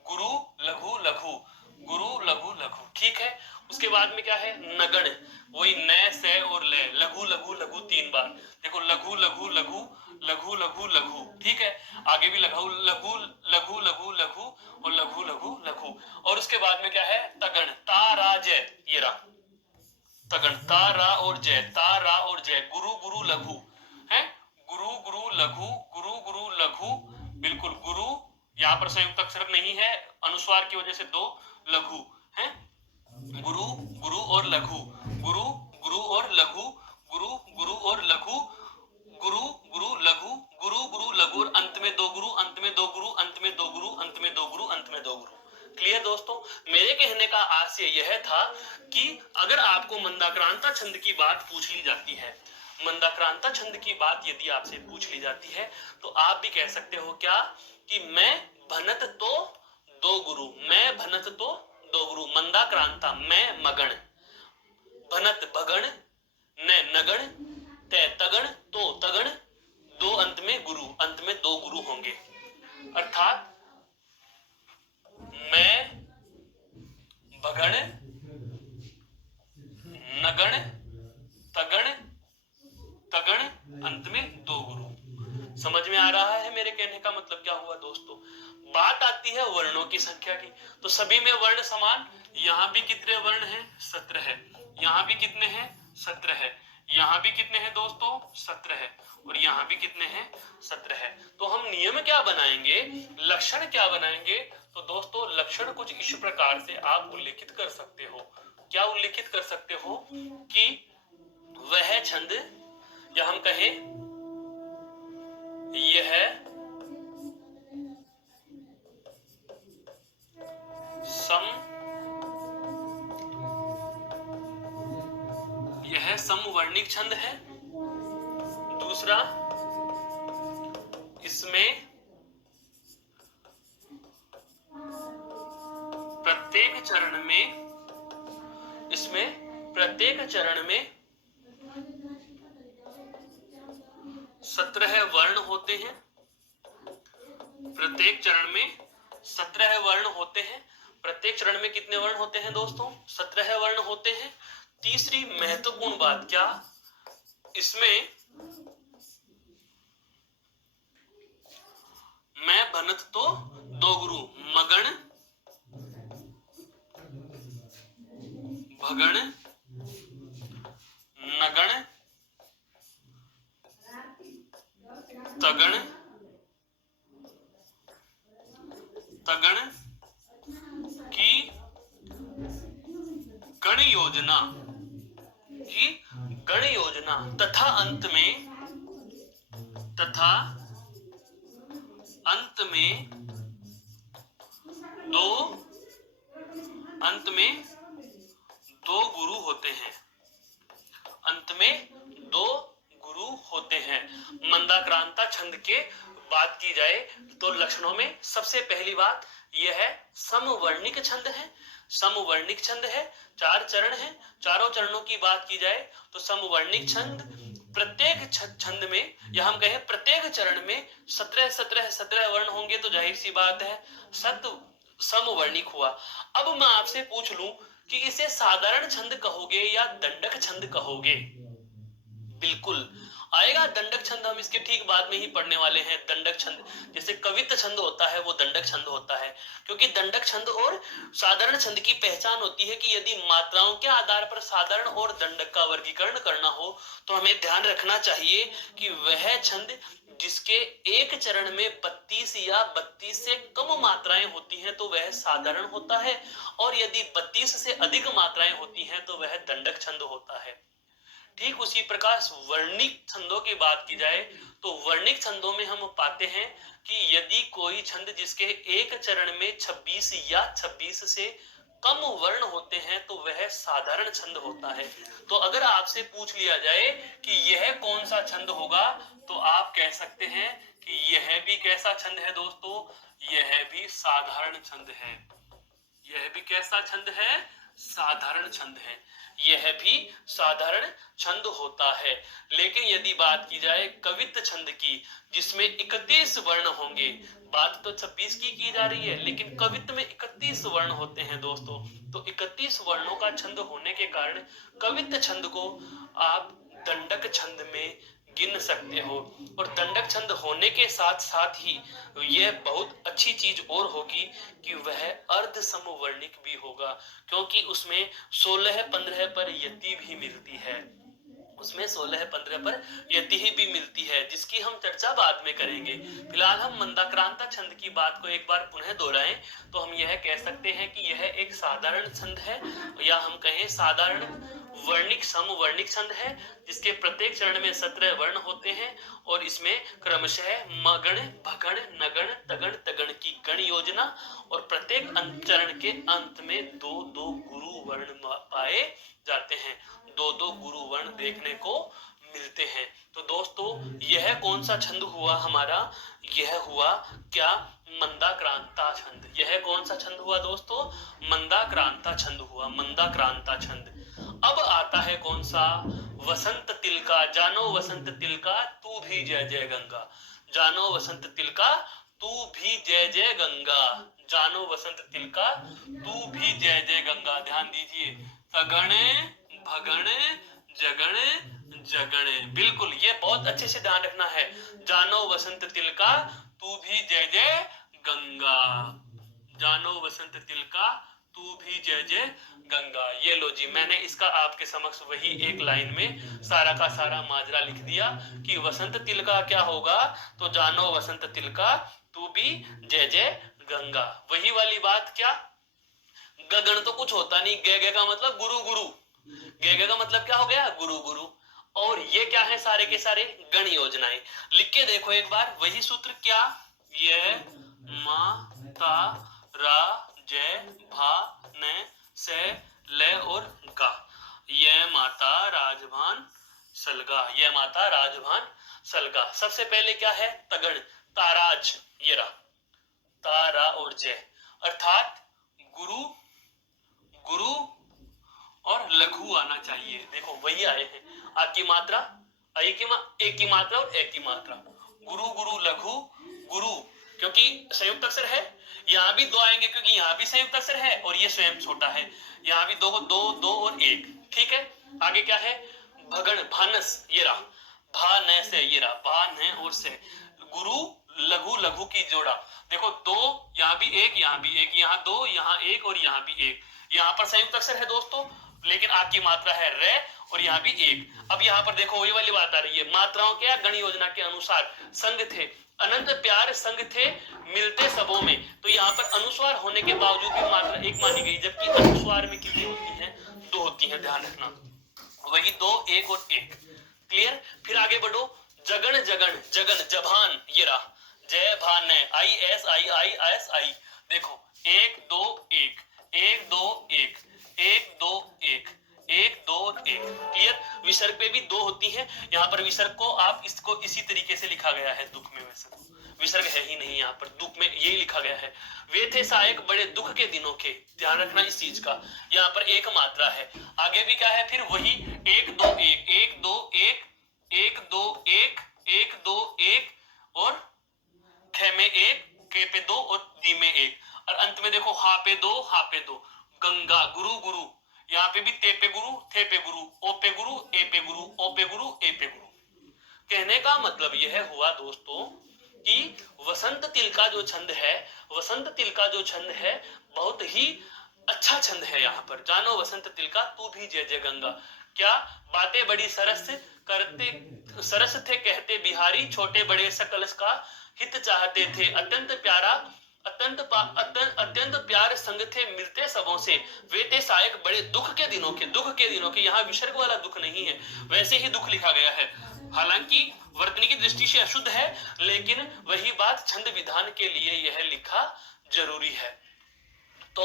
गुरु लघु लघु, गुरु लघु लघु, ठीक है। उसके बाद में क्या है, नगण, वही न से और ले, लघु लघु लघु 3 बार, देखो लघु लघु लघु लघु लघु लघु, ठीक है। आगे भी लघु लघु लघु लघु लघु और लघु लघु लघु। और उसके बाद में क्या है, तगण, ता रा जय, ये रहा तगण, ता रा और जय, ता रा और जय, गुरु गुरु लघु है, गुरु गुरु लघु, गुरु गुरु लघु, बिल्कुल गुरु, यहाँ पर संयुक्त अक्षर नहीं है, अनुस्वार की वजह से 2 लघु है, गुरु गुरु और लघु, गुरु गुरु और लघु, गुरु गुरु और लघु, गुरु गुरु लघु, गुरु गुरु लघु, और अंत में 2 गुरु, अंत में 2 गुरु, अंत में 2 गुरु, अंत में 2 गुरु, अंत में 2 गुरु। क्लियर दोस्तों, मेरे कहने का आशय यह था कि अगर आपको मंदाक्रांता छंद की बात पूछ ली जाती है, मंदाक्रांता छंद की बात यदि आपसे पूछ ली जाती है, तो आप भी कह सकते हो क्या कि मैं भनत तो 2 गुरु, मैं भनत तो 2 गुरु, मंदाक्रांता मैं मगण, भनत भगण, न नगण, ते तगण, तो तगण, 2 अंत में गुरु, अंत में 2 गुरु होंगे। अर्थात मैं भगण, नगण, तगण, तगण, अंत में 2 गुरु। समझ में आ रहा है मेरे कहने का मतलब क्या हुआ दोस्तों। बात आती है वर्णों की संख्या की, तो सभी में वर्ण समान, यहाँ भी कितने वर्ण हैं, 17 है, यहाँ भी कितने हैं, 17 है, यहाँ भी कितने हैं दोस्तों, 17 है, और यहाँ भी कितने हैं, 17 है। तो हम नियम क्या बनाएंगे, लक्षण क्या बनाएंगे, तो दोस्तों लक्षण कुछ इस प्रकार से आप उल्लेखित कर सकते हो। क्या उल्लेखित कर सकते हो कि वह छंद, या हम कहें यह समवर्णिक छंद है। दूसरा, इसमें प्रत्येक चरण में 17 वर्ण होते हैं, प्रत्येक चरण में 17 वर्ण होते हैं। प्रत्येक चरण में कितने वर्ण होते हैं दोस्तों, 17 वर्ण होते हैं। तीसरी महत्वपूर्ण बात क्या, इसमें मैं भनत तो 2 गुरु, मगण, भगण, नगण, तगण, तगण की गण योजना तथा अंत में 2 गुरु होते हैं, अंत में 2 गुरु होते हैं। मंदाक्रांता छंद के बात की जाए तो लक्षणों में सबसे पहली बात यह है, समवर्णिक छंद है, समवर्णिक छंद है, 4 चरण है। चारों चरणों की बात की जाए तो समवर्णिक छंद, प्रत्येक छंद में, या हम कहें प्रत्येक चरण में 17 वर्ण होंगे, तो जाहिर सी बात है समवर्णिक हुआ। अब मैं आपसे पूछ लूं कि इसे साधारण छंद कहोगे या दंडक छंद कहोगे, बिल्कुल आएगा दंडक छंद, हम इसके ठीक बाद में ही पढ़ने वाले हैं। दंडक छंद, जैसे कवित्त छंद होता है वो दंडक छंद होता है, क्योंकि दंडक छंद और साधारण छंद की पहचान होती है कि यदि मात्राओं के आधार पर साधारण और दंडक का वर्गीकरण करना हो तो हमें ध्यान रखना चाहिए कि वह छंद जिसके एक चरण में 32 या 32 से कम मात्राएं होती हैं तो वह साधारण होता है, और यदि 32 से अधिक मात्राएं होती हैं तो वह दंडक छंद होता है। ठीक उसी प्रकार वर्णिक छंदों की बात की जाए तो वर्णिक छंदों में हम पाते हैं कि यदि कोई छंद जिसके एक चरण में 26 या 26 से कम वर्ण होते हैं तो वह साधारण छंद होता है। तो अगर आपसे पूछ लिया जाए कि यह कौन सा छंद होगा, तो आप कह सकते हैं कि यह भी कैसा छंद है दोस्तों, यह भी साधारण छंद है। यह भी कैसा छंद है, साधारण छंद है, यह भी साधारण छंद होता है। लेकिन यदि बात की जाए कवित्त छंद की, जिसमें 31 वर्ण होंगे, बात तो 26 की जा रही है, लेकिन कवित्त में 31 वर्ण होते हैं दोस्तों। तो 31 वर्णों का छंद होने के कारण कवित्त छंद को आप दंडक छंद में गिन सकते हो। और दंडक छंद होने के साथ साथ ही यह बहुत अच्छी चीज और होगी कि वह अर्ध समवर्णिक भी होगा, क्योंकि उसमें 16-15 पर यति भी मिलती है, उसमें 16-15 पर यति ही भी मिलती है, जिसकी हम चर्चा बाद में करेंगे। फिलहाल हम मंदाक्रांता छंद की बात को एक बार पुनः दोहराएं तो हम यह कह सकते हैं कि यह एक साधारण छंद है, या हम कहें साधारण वर्णिक समवर्णिक छंद है, जिसके प्रत्येक चरण में 17 वर्ण होते हैं और इसमें क्रमशः मगण भगण नगण तगण तगण की गण योजना और प्रत्येक चरण के अंत में दो दो गुरु वर्ण पाए जाते हैं, दो दो गुरु वर्ण देखने को मिलते हैं। तो दोस्तों यह कौन सा छंद हुआ हमारा, यह हुआ क्या, मंदाक्रांता छंद। यह कौन सा छंद हुआ दोस्तों, मंदाक्रांता छंद हुआ, मंदाक्रांता छंद। अब आता है कौन सा, वसंत तिलका। जानो वसंत तिलका तू भी जय जय गंगा, जानो वसंत तिलका तू भी जय जय गंगा, जानो वसंत तिलका तू भी जय जय गंगा। ध्यान दीजिए, तगणे भगणे जगणे जगणे, बिल्कुल ये बहुत अच्छे से ध्यान रखना है। जानो वसंत तिलका तू भी जय जय गंगा, जानो वसंत तिलका तू भी जय जय गंगा। ये लो जी, मैंने इसका आपके समक्ष वही एक लाइन में सारा का सारा माजरा लिख दिया कि वसंत तिलका क्या होगा, तो जानो वसंत तिलका तू भी जय जय गंगा। वही वाली बात, क्या गगन तो कुछ होता नहीं, गे का मतलब गुरु गुरु, गे का मतलब क्या हो गया, गुरु गुरु। और ये क्या है, सारे के सारे गण योजनाएं। लिख के देखो एक बार वही सूत्र, क्या, ये मा ता रा जय भा ने से ले और गा, ये माता राजभान सलगा, ये माता राजभान सलगा। सबसे पहले क्या है, तगण, ताराज, ये रहा, तारा और जय, अर्थात गुरु गुरु और लघु आना चाहिए। देखो वही आए हैं, आ की मात्रा, एक की मात्रा और एक की मात्रा, गुरु गुरु लघु गुरु, क्योंकि संयुक्त अक्षर है। यहाँ भी दो आएंगे क्योंकि यहाँ भी संयुक्त अक्षर है और ये स्वयं छोटा है, यहाँ भी दो दो दो और एक, ठीक है। आगे क्या है, भगण भानस, ये रहा, भा न से, ये रहा, भा न और से, गुरु लघु लघु की जोड़ा। देखो दो, यहाँ भी एक, यहाँ भी एक, यहाँ दो, यहाँ एक और यहाँ भी एक। यहाँ पर संयुक्त अक्षर है दोस्तों, लेकिन आ की मात्रा है रे और यहाँ भी एक। अब यहाँ पर देखो वही वाली बात आ रही है, मात्राओं क्या, गण योजना के अनुसार संग थे, अनंत प्यार संग थे मिलते सबों में। तो यहाँ पर अनुस्वार होने के बावजूद भी मात्रा एक मानी गई, जबकि अनुस्वार में कितनी होती है, दो होती है, ध्यान रखना। वही दो, एक और एक, क्लियर। फिर आगे बढ़ो, जगन जगन जगन जभान, ये रहा, जय भान, I S I I S I. देखो एक दो एक, एक दो एक, एक दो एक, एक दो एक, क्लियर। विसर्ग पे भी दो होती है, यहाँ पर विसर्ग को आप इसको इसी तरीके से लिखा गया है, दुख में वैसे विसर्ग है ही नहीं, यहाँ पर दुख में यही लिखा गया है, वे थे सहायक बड़े दुख के दिनों के। ध्यान रखना इस चीज का, यहाँ पर एक मात्रा है। आगे भी क्या है, फिर वही एक दो एक, एक दो एक, एक दो एक, एक दो एक और खे में एक, के पे दो और दी में एक, और अंत में देखो हा पे दो, हा पे दो, गंगा गुरु गुरु, यहाँ पे भी ते पे गुरु, थे पे गुरु, ओ पे गुरु, ए पे गुरु, ओ पे गुरु, ए पे गुरु। कहने का मतलब यह हुआ दोस्तों कि वसंत तिल का जो छंद है, वसंत तिल का जो छंद है बहुत ही अच्छा छंद है। यहाँ पर जानो वसंत तिल का तू भी जय जय गंगा, क्या बातें बड़ी सरस करते, सरस थे कहते बिहारी, छोटे बड़े सकल का हित चाहते थे, अत्यंत प्यारा अत्यंत प्यार संग थे मिलते सबों से, वे थे सहायक बड़े दुख के दिनों के। दुख के दिनों के, यहाँ विसर्ग वाला दुख नहीं है, वैसे ही दुख लिखा गया है, हालांकि वर्तनी की दृष्टि से अशुद्ध है, लेकिन वही बात छंद विधान के लिए यह लिखा जरूरी है। तो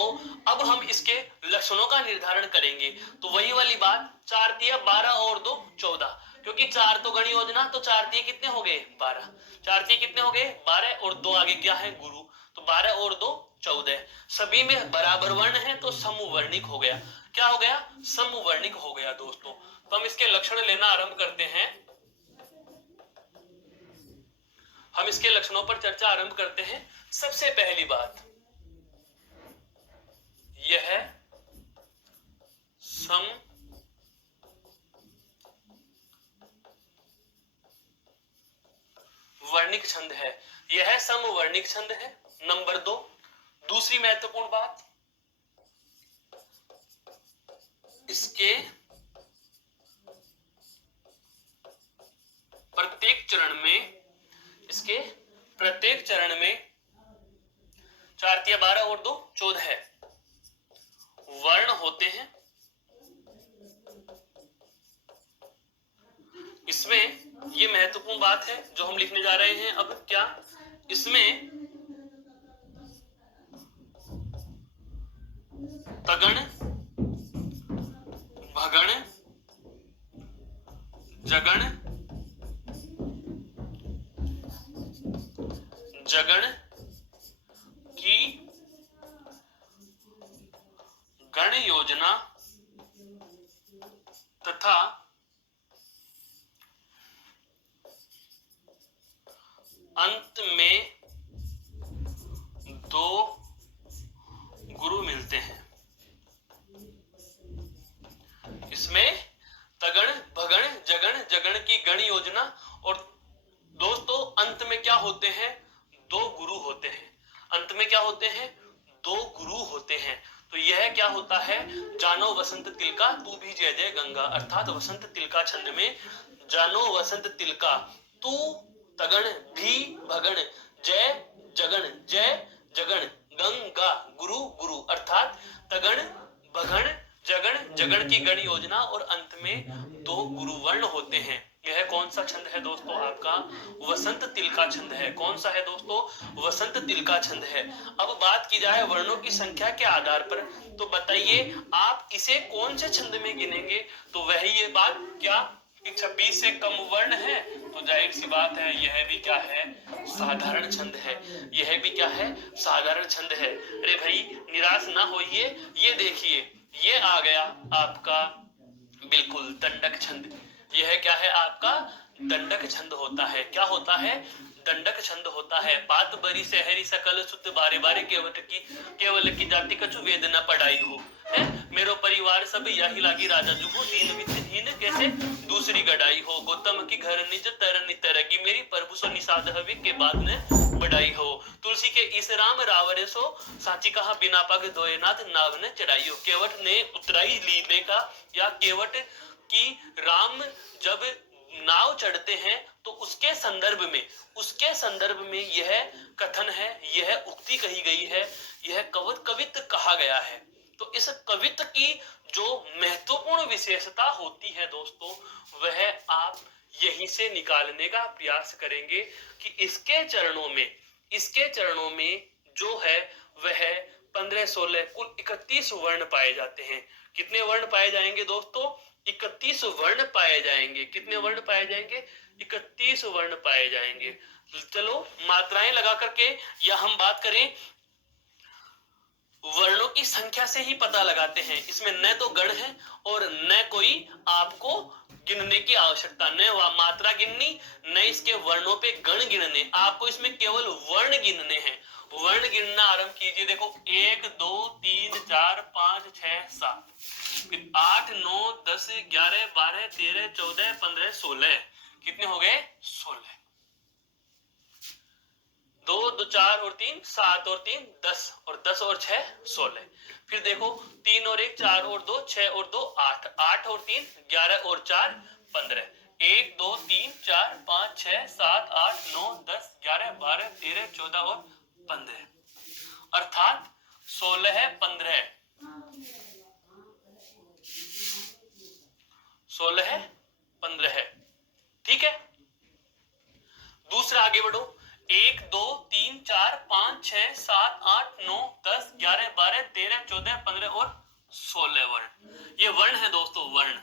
अब हम इसके लक्षणों का निर्धारण करेंगे। तो वही वाली बात, 4 तिया 12 और 2 14, क्योंकि 4 तो गण योजना, तो 4 तिया कितने हो गए 12, 4 तिया कितने हो गए 12 और 2 आगे क्या है गुरु, तो 12 और 2 14। सभी में बराबर वर्ण है तो समवर्णिक हो गया। क्या हो गया? समवर्णिक हो गया दोस्तों। तो हम इसके लक्षण लेना आरंभ करते हैं। हम इसके लक्षणों पर चर्चा आरंभ करते हैं। सबसे पहली बात यह समवर्णिक छंद है। यह समवर्णिक छंद है। नंबर 2, दूसरी महत्वपूर्ण बात, इसके प्रत्येक चरण में 4 तिया 12 और 2 14 वर्ण होते हैं। इसमें ये महत्वपूर्ण बात है जो हम लिखने जा रहे हैं। अब क्या इसमें तगण, भगण, जगण, की गण योजना तथा अंत में 2 गुरु मिलते हैं। इसमें तगण, भगण, जगण की गण योजना और दोस्तों अंत में क्या होते हैं? 2 गुरु होते हैं। अंत में क्या होते हैं? 2 गुरु होते हैं। तो यह क्या होता है? जानो वसंत तिलका तू भी जय जय गंगा, अर्थात वसंत तिलका छंद में जानो वसंत तिलका तू तगण भी भगण जय जगण गंगा गुरु गुरु, अर्थात तगण, भगण, जगण की गण योजना और अंत में 2 गुरु वर्ण होते हैं। यह कौन सा छंद है दोस्तों? आपका वसंत तिलका छंद है। कौन सा है दोस्तों? वसंत तिलका छंद है। अब बात की जाए वर्णों की संख्या के आधार पर, तो बताइए आप इसे कौन से छंद में गिनेंगे? तो वही ये बात क्या कि 26 से कम वर्ण है, तो जाहिर सी बात है यह भी क्या है? साधारण छंद है। यह भी क्या है? साधारण छंद है। अरे भाई निराश ना होइए, ये देखिए ये आ गया आपका बिल्कुल दंडक छंद। यह क्या है? आपका दंडक छंद होता है। क्या होता है? दंडक छंद होता है। बात बरी शहरी सकल सुत बारे बारे केवल की जाति कछु वेद न पढ़ाई हो है, मेरो परिवार सब यही लागी राजा जुगो दीन वित्तहीन कैसे दूसरी गढ़ाई हो, गौतम की घर निज तरन तरगी मेरी प्रभु सो निषाद हवि के बाद ने बढ़ाई हो, तुलसी के इस राम रावरे सो साची कहा बिना पग धोए नाथ नाव ने चढ़ाई हो। केवट ने उतराई लीले का, या केवट की राम जब नाव चढ़ते हैं तो उसके संदर्भ में यह कथन है, यह उक्ति कही गई है, यह कवित्व कहा गया है। तो इस कवित्व की जो महत्वपूर्ण विशेषता होती है दोस्तों, वह आप यहीं से निकालने का प्रयास करेंगे कि इसके चरणों में जो है वह 15-16 कुल 31 वर्ण पाए जाते हैं। कितने वर्ण पाए जाएंगे दोस्तों? 31 वर्ण पाए जाएंगे। कितने वर्ण पाए जाएंगे? 31 वर्ण पाए जाएंगे। चलो मात्राएं लगा करके, या हम बात करें वर्णों की संख्या से ही पता लगाते हैं। इसमें न तो गण है और न कोई आपको गिनने की आवश्यकता, न मात्रा गिननी, न इसके वर्णों पे गण गिनने, आपको इसमें केवल वर्ण गिनने हैं। वर्ण गिनना आरंभ कीजिए। देखो 1 2 3 4 5 6 7, फिर 8 9 10 11 12 13 14 15 16, कितने हो गए? 16। 2 2 4 और 3 7 और 3 10 और 10 और 6 16। फिर देखो 3 और 1 4 और 2 6 और 2 8, 8 और 3 11 और 4 15, 1 2 3 4 5 6 7 8 9 10 11 12 13 14 और 15, अर्थात 16 15 16 15। ठीक है, दूसरा आगे बढ़ो। 1 2 3 4 5 6 7 8 9 10 11 12 13 14 15 और 16 वर्ण। ये वर्ण है दोस्तों, वर्ण।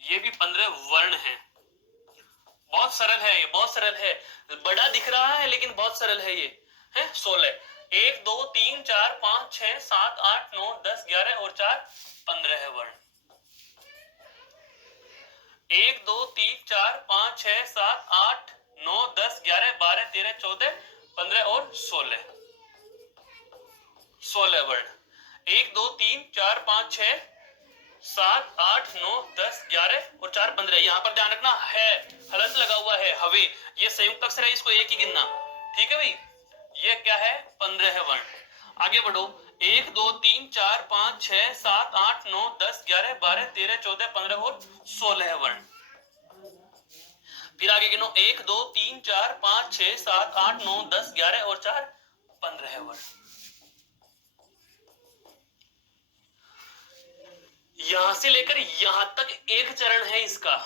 ये भी 15 वर्ण है। बहुत सरल है ये, बहुत सरल है। बड़ा दिख रहा है लेकिन बहुत सरल है ये। है 16। 1 2 3 4 5 6 7 8 9 10 11 और 4 15 है वर्ण। 1 2 3 4 5 6 7 8 9 10 11 12 13 14 15 और 16, 16 वर्ण। 1 2 3 4 5 6 7 8 9 10 11 और 4 15। यहाँ पर ध्यान रखना है हलंत लगा हुआ है हवे, ये संयुक्त अक्षर है, इसको एक ही गिनना, ठीक है भाई। ये क्या है 15 है वर्ण। आगे बढ़ो 1 2 3 4 5 6 7 8 9 10 11 12 13 14 15 और 16 है वर्ण। फिर आगे गिनो 1 2 3 4 5 6 7 8 9 10 11 और 4 15 है वर्ण। यहां से लेकर यहां तक एक चरण है इसका,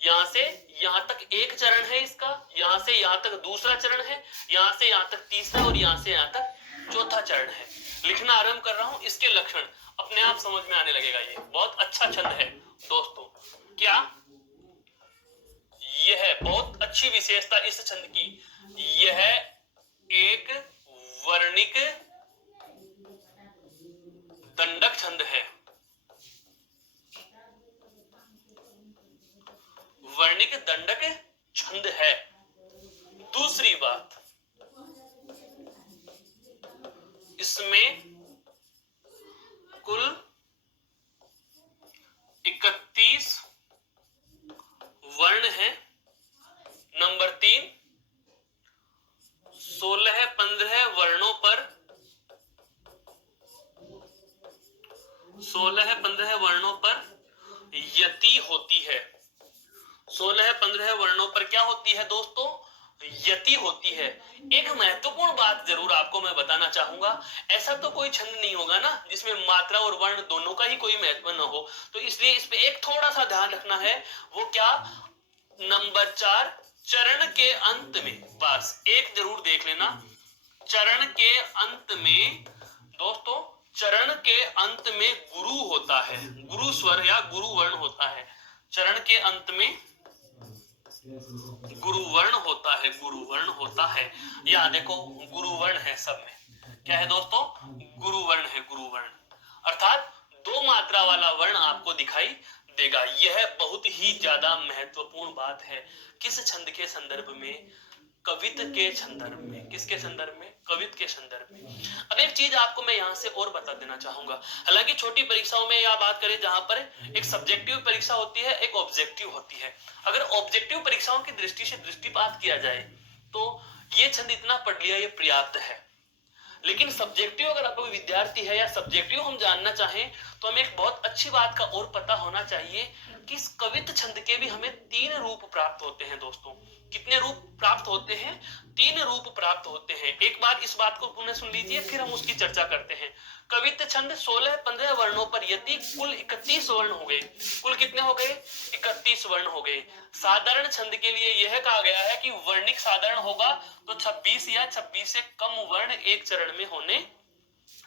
यहां से यहां तक एक चरण है इसका, यहां से यहां तक दूसरा चरण है, यहां से यहां तक तीसरा और यहां से यहां तक चौथा चरण है। लिखना आरंभ कर रहा हूं, इसके लक्षण अपने आप समझ में आने लगेगा। ये बहुत अच्छा छंद है दोस्तों। क्या यह है बहुत अच्छी विशेषता इस छंद की, यह एक वर्णिक दंडक छंद है। वर्णिक दंडक छंद है। दूसरी बात, इसमें कुल 31 वर्ण है। नंबर 3, 16-15 वर्णों पर 16-15 वर्णों पर यति होती है। 16-15 वर्णों पर क्या होती है दोस्तों? यति होती है। एक महत्वपूर्ण बात जरूर आपको मैं बताना चाहूंगा, ऐसा तो कोई छंद नहीं होगा ना जिसमें मात्रा और वर्ण दोनों का ही कोई महत्व न हो, तो इसलिए इस पे एक थोड़ा सा ध्यान रखना है। वो क्या? नंबर 4 चरण के अंत में, बस एक जरूर देख लेना, चरण के अंत में दोस्तों, चरण के अंत में गुरु होता है, गुरु स्वर या गुरु वर्ण होता है। चरण के अंत में गुरुवर्ण होता है, गुरुवर्ण होता है। यहां देखो गुरुवर्ण है सब में, क्या है दोस्तों? गुरुवर्ण है, गुरुवर्ण अर्थात 2 मात्रा वाला वर्ण आपको दिखाई देगा। यह बहुत ही ज्यादा महत्वपूर्ण बात है किस छंद के संदर्भ में? कवित के संदर्भ में। किसके संदर्भ में? कवित के संदर्भ में। अब एक चीज आपको मैं यहां से और बता देना चाहूंगा, हालांकि छोटी परीक्षाओं में यह बात करें जहां पर एक सब्जेक्टिव परीक्षा होती है, एक ऑब्जेक्टिव होती है। अगर ऑब्जेक्टिव परीक्षाओं की दृष्टि से दृष्टिपात किया जाए तो ये छंद इतना पढ़ लिया ये पर्याप्त है। लेकिन सब्जेक्टिव अगर कोई विद्यार्थी है या सब्जेक्टिव हम जानना चाहें तो हमें एक बहुत अच्छी बात का और पता होना चाहिए कि इस कवित छंद के भी हमें 3 रूप प्राप्त होते हैं दोस्तों। कितने रूप प्राप्त होते हैं? 3 रूप प्राप्त होते हैं। एक बार इस बात को पुनः सुन लीजिए, फिर हम उसकी चर्चा करते हैं। कवित छंद 16-15 वर्णों पर यदि कुल 31 वर्ण हो गए। कुल कितने हो गए? 31 वर्ण हो गए। साधारण छंद के लिए यह कहा गया है कि वर्णिक साधारण होगा तो 26 या 26 से कम वर्ण एक चरण में होने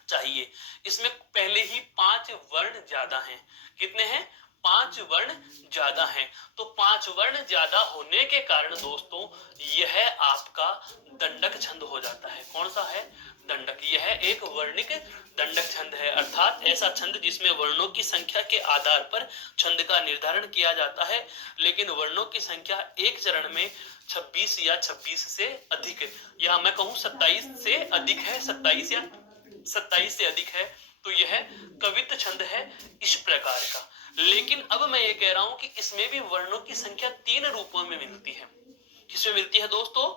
चाहिए। इसमें पहले ही 5 वर्ण ज्यादा हैं। कितने हैं? 5 वर्ण ज्यादा हैं। तो 5 वर्ण ज्यादा होने के कारण दोस्तों यह आपका दंडक छंद हो जाता है। कौन सा है? दंडक। यह एक वर्णिक दंडक छंद है, अर्थात ऐसा छंद जिसमें वर्णों की संख्या के आधार पर छंद का निर्धारण किया जाता है, लेकिन वर्णों की संख्या एक चरण में 26 या 26 से अधिक, या मैं कहूं 27 से अधिक है, 27 या 27 से अधिक है, तो यह कवित छंद है इस प्रकार का। लेकिन अब मैं ये कह रहा हूं कि इसमें भी वर्णों की संख्या 3 रूपों में मिलती है। किसमें मिलती है दोस्तों?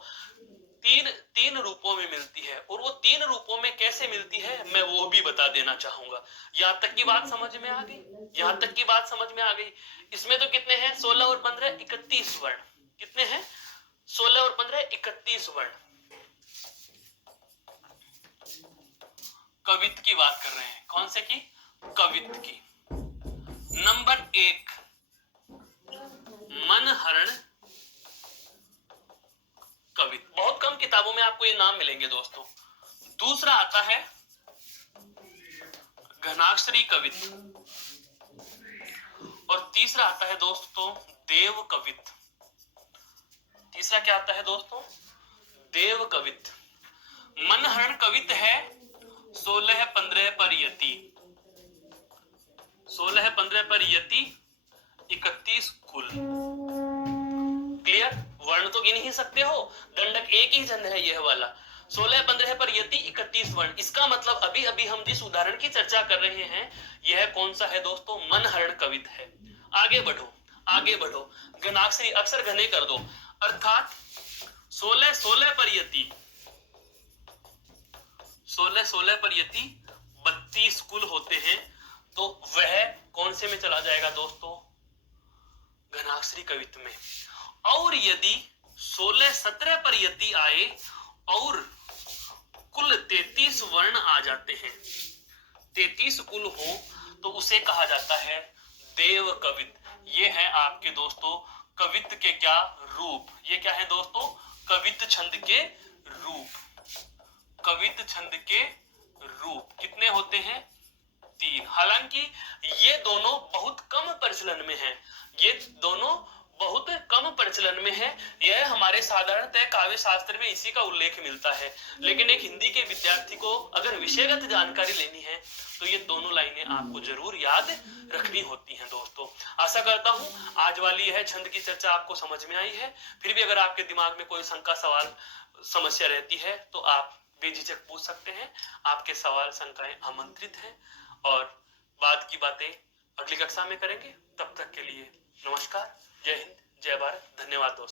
तीन रूपों में मिलती है। और वो 3 रूपों में कैसे मिलती है मैं वो भी बता देना चाहूंगा। यहां तक की बात समझ में आ गई? यहां तक की बात समझ में आ गई। इसमें तो कितने हैं? 16 और 15 31 वर्ण। कितने हैं? 16 और 15 31 वर्ण। कवित की बात कर रहे हैं। कौन से की? कवित की। नंबर 1 मनहरण कवित। बहुत कम किताबों में आपको ये नाम मिलेंगे दोस्तों। दूसरा आता है घनाक्षरी कवित, और तीसरा आता है दोस्तों देव कवित। तीसरा क्या आता है दोस्तों? देव कवित। मन हरण कवित है 16-15 पर यति, 16-15 पर यति, 31 कुल। क्लियर? वर्ण तो गिन ही सकते हो, दंडक एक ही छंद है यह वाला। 16-15 पर यति, 31 वर्ण। इसका मतलब अभी अभी हम जिस उदाहरण की चर्चा कर रहे हैं यह कौन सा है दोस्तों? मन हरण कवित है। आगे बढ़ो, आगे बढ़ो, घनाक्षरी अक्षर घने कर दो, अर्थात 16-16 पर यति, 16-16 पर यति 32 कुल होते हैं, तो वह कौन से में चला जाएगा दोस्तों? घनाक्षरी कवित में। और यदि 16-17 पर यति आए और कुल 33 वर्ण आ जाते हैं, 33 कुल हो, तो उसे कहा जाता है देव कवित। ये है आपके दोस्तों कवित के क्या रूप? ये क्या है दोस्तों? कवित छंद के रूप। कवित छंद के रूप कितने होते हैं? 3। हालांकि ये दोनों बहुत कम प्रचलन में हैं, ये दोनों बहुत कम प्रचलन में है। यह हमारे साधारणतः काव्य शास्त्र में इसी का उल्लेख मिलता है, लेकिन एक हिंदी के विद्यार्थी को अगर विषयगत जानकारी लेनी है तो ये दोनों लाइनें आपको जरूर याद रखनी होती हैं दोस्तों। आशा करता हूं आज वाली यह छंद की चर्चा आपको समझ में आई है। फिर भी अगर आपके दिमाग में कोई शंका, सवाल, समस्या रहती है तो आप बेझिझक पूछ सकते हैं। आपके सवाल, शंकाएं आमंत्रित हैं और बाद की बातें अगली कक्षा में करेंगे। तब तक के लिए नमस्कार, जय हिंद, जय भारत, धन्यवाद दोस्तों।